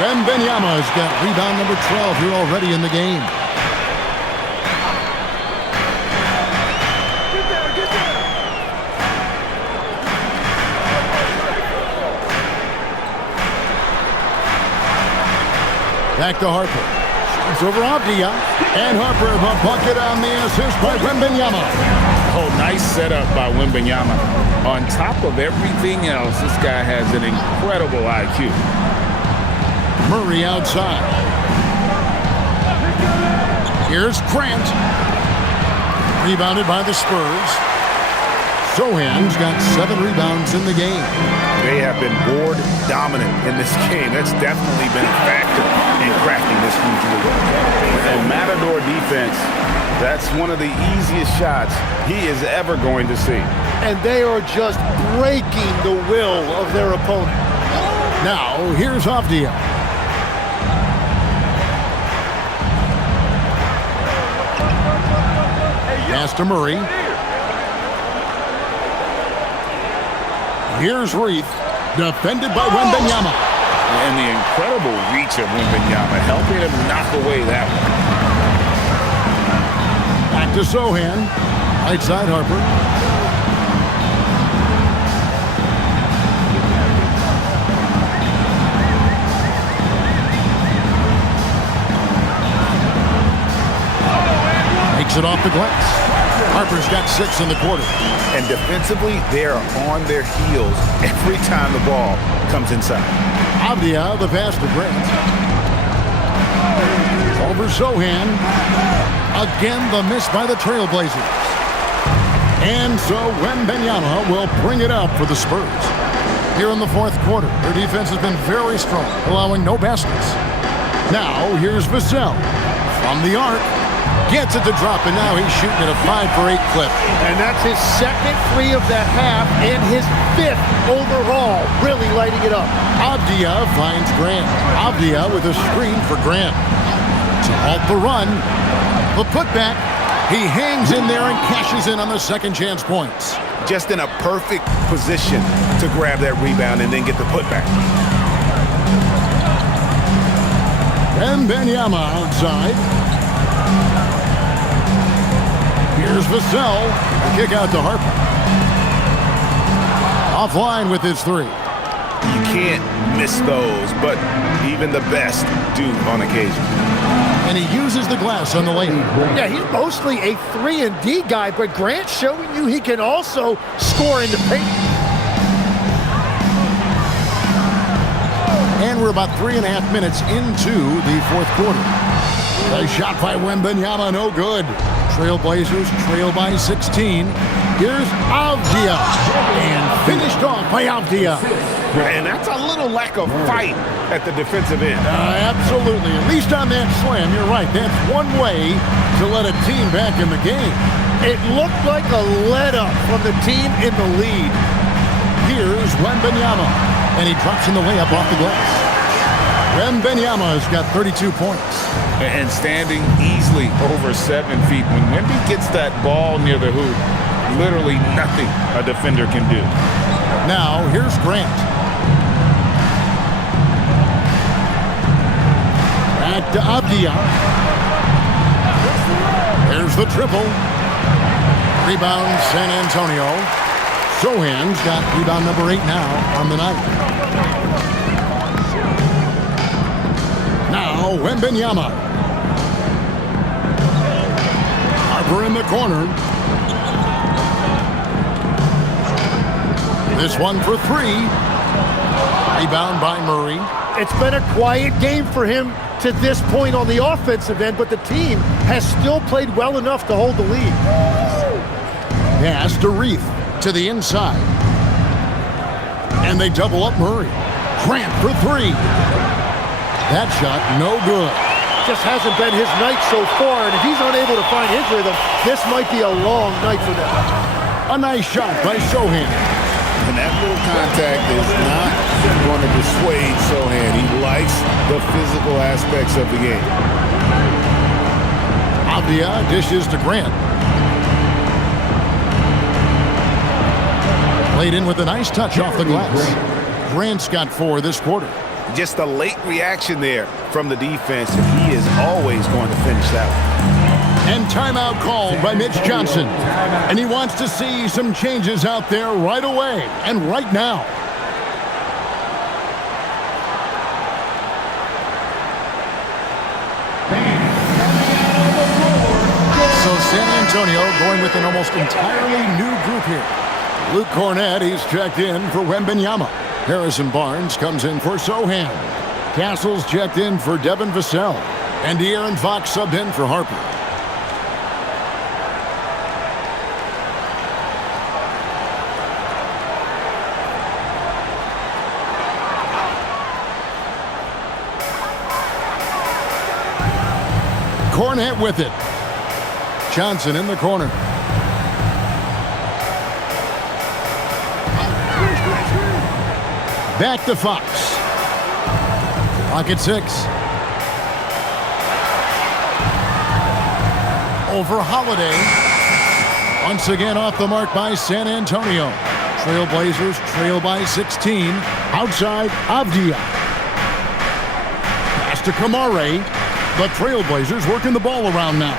Wembanyama's got rebound number 12 here already in the game. Back to Harper. It's over Avdia. And Harper, the bucket on the assist by Wembanyama. Oh, nice setup by Wembanyama. On top of everything else, this guy has an incredible IQ. Murray outside. Here's Grant. Rebounded by the Spurs. Sohan's got 7 rebounds in the game. They have been board dominant in this game. That's definitely been a factor in crafting this huge lead. And Matador defense, that's one of the easiest shots he is ever going to see. And they are just breaking the will of their opponent. Now, here's Avdia. Pass to Murray. Here's Reith, defended by Wembanyama. And the incredible reach of Wembanyama, helping him knock away that one. Back to Sohan. Right side Harper. Kicks it off the glass. Harper's got 6 in the quarter. And defensively, they are on their heels every time the ball comes inside. Avdia, the pass to Grant. Over Sohan. Again, the miss by the Trailblazers. And so Wembanyama will bring it up for the Spurs. Here in the fourth quarter, their defense has been very strong, allowing no baskets. Now, here's Vassell from the arc. Gets it to drop, and now he's shooting at a 5-for-8 clip. And that's his second 3 of the half and his 5th overall, really lighting it up. Avdia finds Grant. Avdia with a screen for Grant. To halt the run, the putback. He hangs in there and cashes in on the second chance points. Just in a perfect position to grab that rebound and then get the putback. Wembanyama outside. Here's Vassell. The kick out to Harper. Offline with his 3. You can't miss those, but even the best do on occasion. And he uses the glass on the lane. Yeah, he's mostly a 3-and-D guy, but Grant's showing you he can also score in the paint. And we're about 3.5 minutes into the fourth quarter. A shot by Wembanyama, no good. Trailblazers trail by 16. Here's Avdia. And finished off by Avdia. And that's a little lack of fight at the defensive end. Absolutely. At least on that slam, you're right. That's one way to let a team back in the game. It looked like a let-up from the team in the lead. Here's Wembanyama. And he drops in the layup off the glass. Wembanyama has got 32 points. And standing easily over 7 feet. When Wemby gets that ball near the hoop, literally nothing a defender can do. Now, here's Grant. Back to Avdia. There's the triple. Rebound, San Antonio. Sohan's got rebound number 8 now on the night. Now, Wembanyama. Harper in the corner. This one for 3. Rebound by Murray. It's been a quiet game for him to this point on the offensive end, but the team has still played well enough to hold the lead. Pass to Reith to the inside. And they double up Murray. Grant for 3. That shot, no good. Just hasn't been his night so far, and if he's unable to find his rhythm, this might be a long night for them. A nice shot by Sohan. And that little contact is not going to dissuade Sohan. He likes the physical aspects of the game. Avdia dishes to Grant. Played in with a nice touch off the glass. Grant's got 4 this quarter. Just a late reaction there from the defense, and he is always going to finish that one. And timeout called by Mitch Johnson. And he wants to see some changes out there right away and right now. So San Antonio going with an almost entirely new group here. Luke Cornett, he's checked in for Wembanyama. Harrison Barnes comes in for Sohan. Castles checked in for Devin Vassell. And De'Aaron Fox subbed in for Harper. Cornett with it. Johnson in the corner. Back to Fox. Pocket 6. Over Holiday. Once again off the mark by San Antonio. Trailblazers trail by 16. Outside, Avdia. Pass to Kamare. The Trailblazers working the ball around now.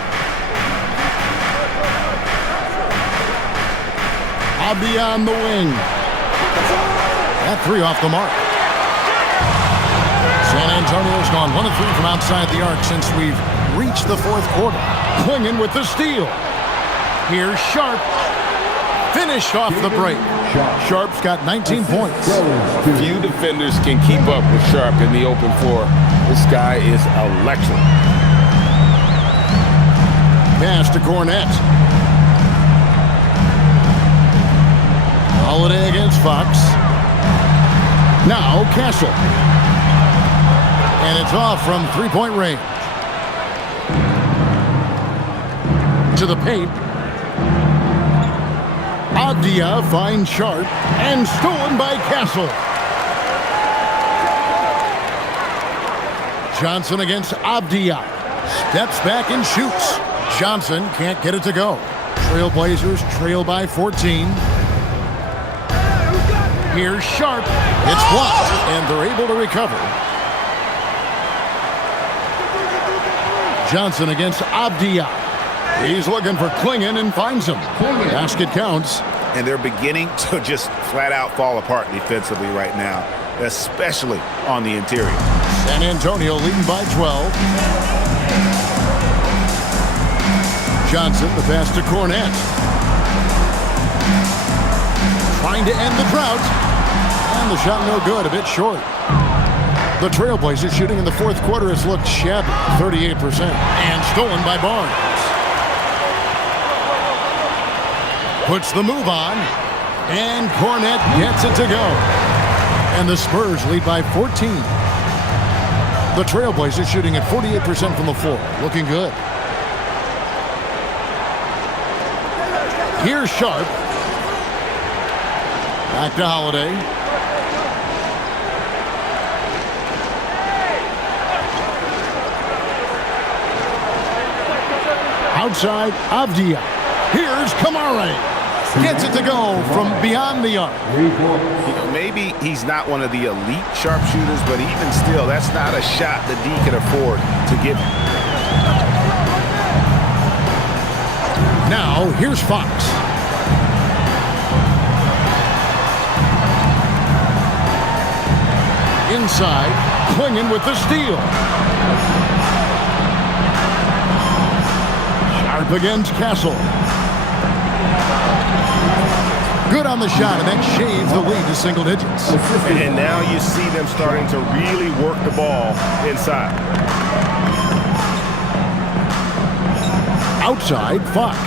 Avdia on the wing. That 3 off the mark. San Antonio's gone 1 of 3 from outside the arc since we've reached the fourth quarter. Clinging with the steal. Here's Sharp. Finished off the break. Sharp's got 19 points. Few defenders can keep up with Sharp in the open floor. This guy is electric. Pass to Cornet. Holiday against Fox. Now Castle. And it's off from three-point range. To the paint. Avdia finds Sharp and stolen by Castle. Johnson against Avdia. Steps back and shoots. Johnson can't get it to go. Trailblazers trail by 14. Here's Sharp. It's blocked, and they're able to recover. Johnson against Avdia. He's looking for Klingon and finds him. Basket counts. And they're beginning to just flat out fall apart defensively right now, especially on the interior. San Antonio leading by 12. Johnson, the pass to Cornet. Trying to end the drought. And the shot no good, a bit short. The Trailblazers shooting in the fourth quarter has looked shabby, 38%. And stolen by Barnes. Puts the move on. And Cornet gets it to go. And the Spurs lead by 14. The Trailblazers shooting at 48% from the floor. Looking good. Here's Sharp. Back to Holiday. Outside, Avdia. Here's Kamare. Gets it to go from beyond the arc. Maybe he's not one of the elite sharpshooters, but even still, that's not a shot that D can afford to give him. Now, here's Fox. Inside, Klingon with the steal. Sharp against Castle. Good on the shot, and that shaves the lead to single digits. And now you see them starting to really work the ball inside. Outside, Fox.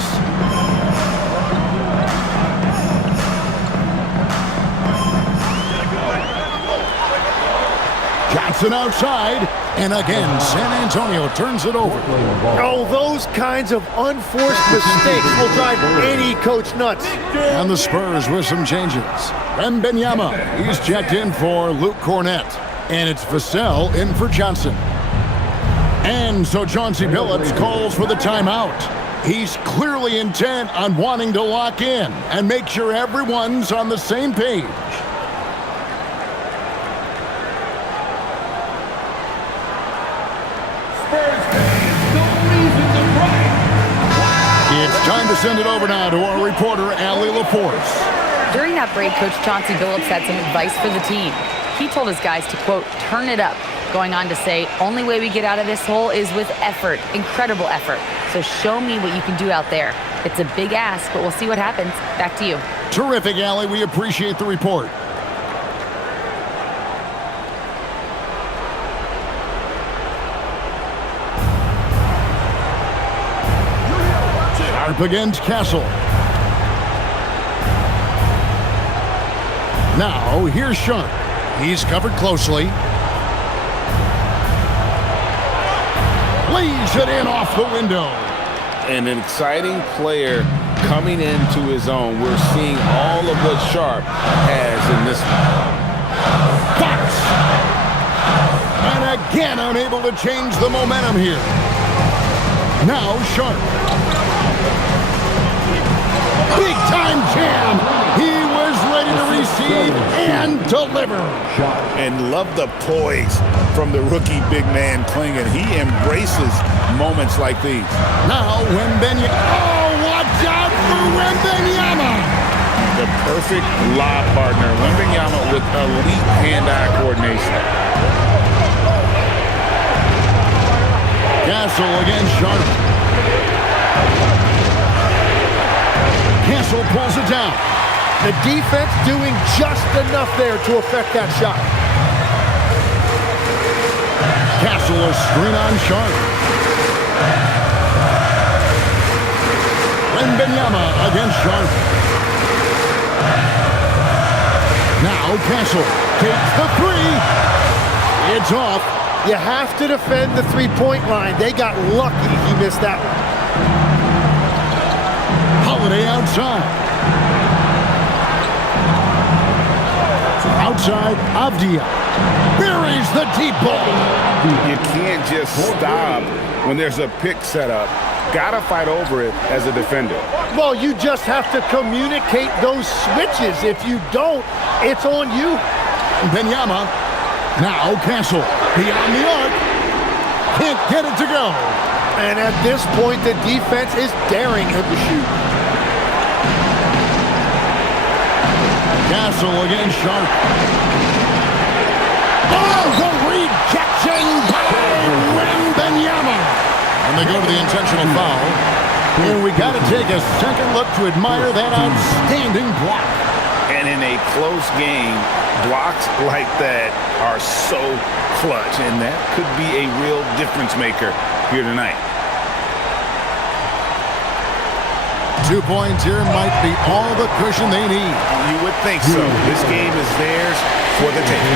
Johnson outside, and again, San Antonio turns it over. Oh, those kinds of unforced mistakes will drive any coach nuts. And the Spurs with some changes. Wembanyama, he's checked in for Luke Cornet. And it's Vassell in for Johnson. And so Chauncey Billups calls for the timeout. He's clearly intent on wanting to lock in and make sure everyone's on the same page. It's time to send it over now to our reporter, Allie LaForce. During that break, Coach Chauncey Billups had some advice for the team. He told his guys to, quote, turn it up, going on to say, only way we get out of this hole is with effort, incredible effort. So show me what you can do out there. It's a big ask, but we'll see what happens. Back to you. Terrific, Allie. We appreciate the report. Sharp against Castle. Now, here's Sharp. He's covered closely. Lays it in off the window. An exciting player coming into his own. We're seeing all of what Sharp has in this Fox. And again, unable to change the momentum here. Now, Sharp. Big time jam. He was ready to receive and deliver. and love the poise from the rookie big man Klingon. He embraces moments like these. Now Wembanyama. Oh, watch out for Wembanyama. The perfect lob partner. Wembanyama with elite hand-eye coordination. Castle against Sharp. Castle pulls it down. The defense doing just enough there to affect that shot. Castle a screen on Sharp. Wembanyama against Sharp. Now Castle takes the three. It's off. You have to defend the three-point line. They got lucky he missed that one. Holiday outside. Outside, Avdia buries the deep ball. You can't just stop when there's a pick set up. Gotta fight over it as a defender. Well, you just have to communicate those switches. If you don't, it's on you. Benyama. Now Castle beyond the arc. Can't get it to go. And at this point, the defense is daring him to shoot. Castle against Sharp. Oh, the rejection by Wembanyama. And they go to the intentional foul. And we got to take a second look to admire that outstanding block. And in a close game, blocks like that are so clutch, and that could be a real difference maker here tonight. 2 points here might be all the cushion they need. You would think so. This game is theirs for the taking.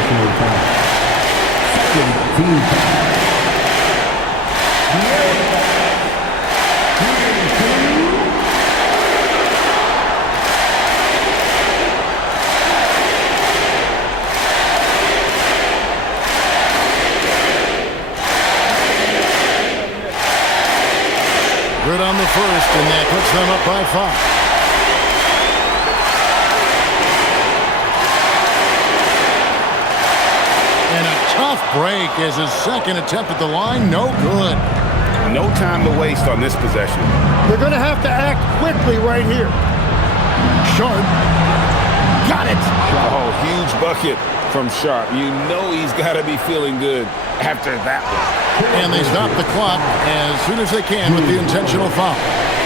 Good on the first, and that puts them up by 5. And a tough break as his second attempt at the line, no good. No time to waste on this possession. They're going to have to act quickly right here. Sharp. Got it. Oh, huge bucket from Sharp. You know he's got to be feeling good after that one. And they stop the clock as soon as they can with the intentional foul.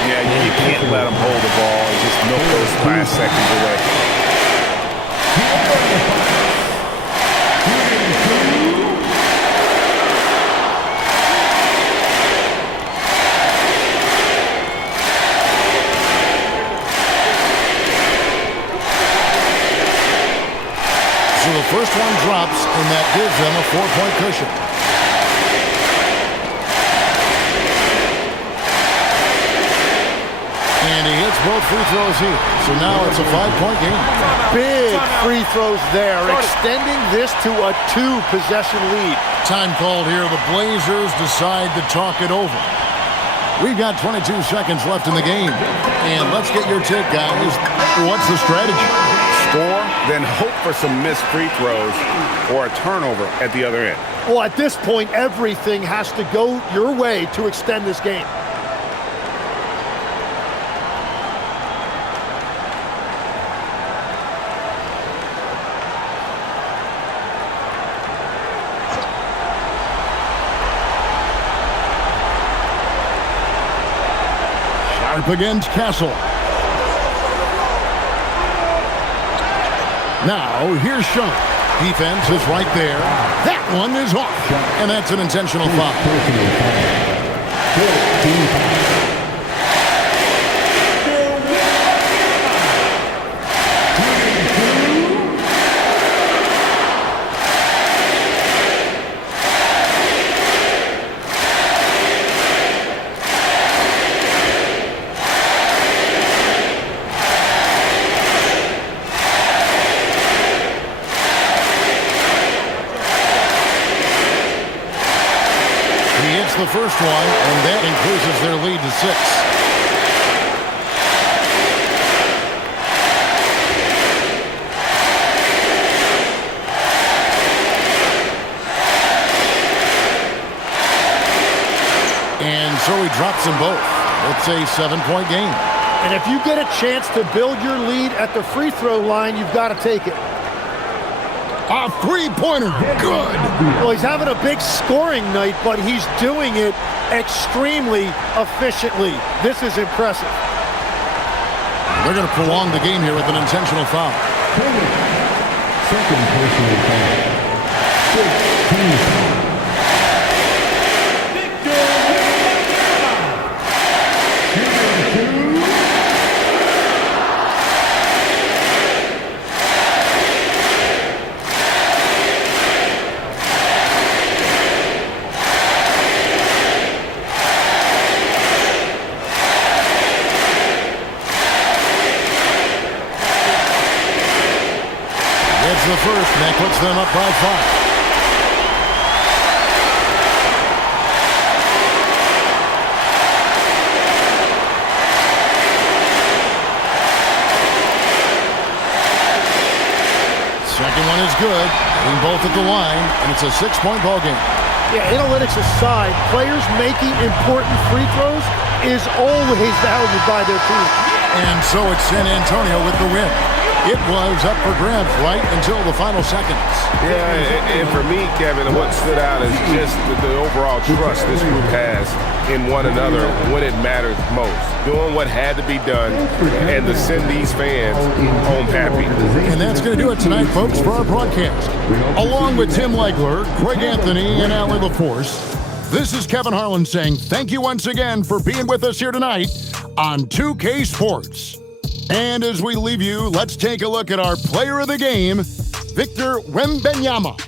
Yeah, you can't let them hold the ball and just milk those last seconds away. So the first one drops, and that gives them a 4-point cushion. And he hits both free throws here. So now it's a 5-point game. Big free throws there, extending this to a 2-possession lead. Time called here. The Blazers decide to talk it over. We've got 22 seconds left in the game. And let's get your take, guys. What's the strategy? Score, then hope for some missed free throws or a turnover at the other end. Well, at this point, everything has to go your way to extend this game. Sharp against Castle. Now, here's Sharp. Defense is right there. That one is off. And that's an intentional foul. The first one, and that increases their lead to 6. And so he drops them both. It's a 7-point game. And if you get a chance to build your lead at the free throw line, you've got to take it. A three-pointer. Good. Well, he's having a big scoring night, but he's doing it extremely efficiently. This is impressive. They're going to prolong the game here with an intentional foul. Second personal foul. 15. The first, and that puts them up by 5. Second one is good, hitting both at the line, and it's a 6-point ball game. Yeah, analytics aside, players making important free throws is always valued by their team. And so it's San Antonio with the win. It was up for grabs right until the final seconds. Yeah, and for me, Kevin, what stood out is just the overall trust this group has in one another when it matters most. Doing what had to be done and to send these fans home happy. And that's going to do it tonight, folks, for our broadcast. Along with Tim Legler, Craig Anthony, and Allie LaForce, this is Kevin Harlan saying thank you once again for being with us here tonight on 2K Sports. And as we leave you, let's take a look at our player of the game, Victor Wembanyama.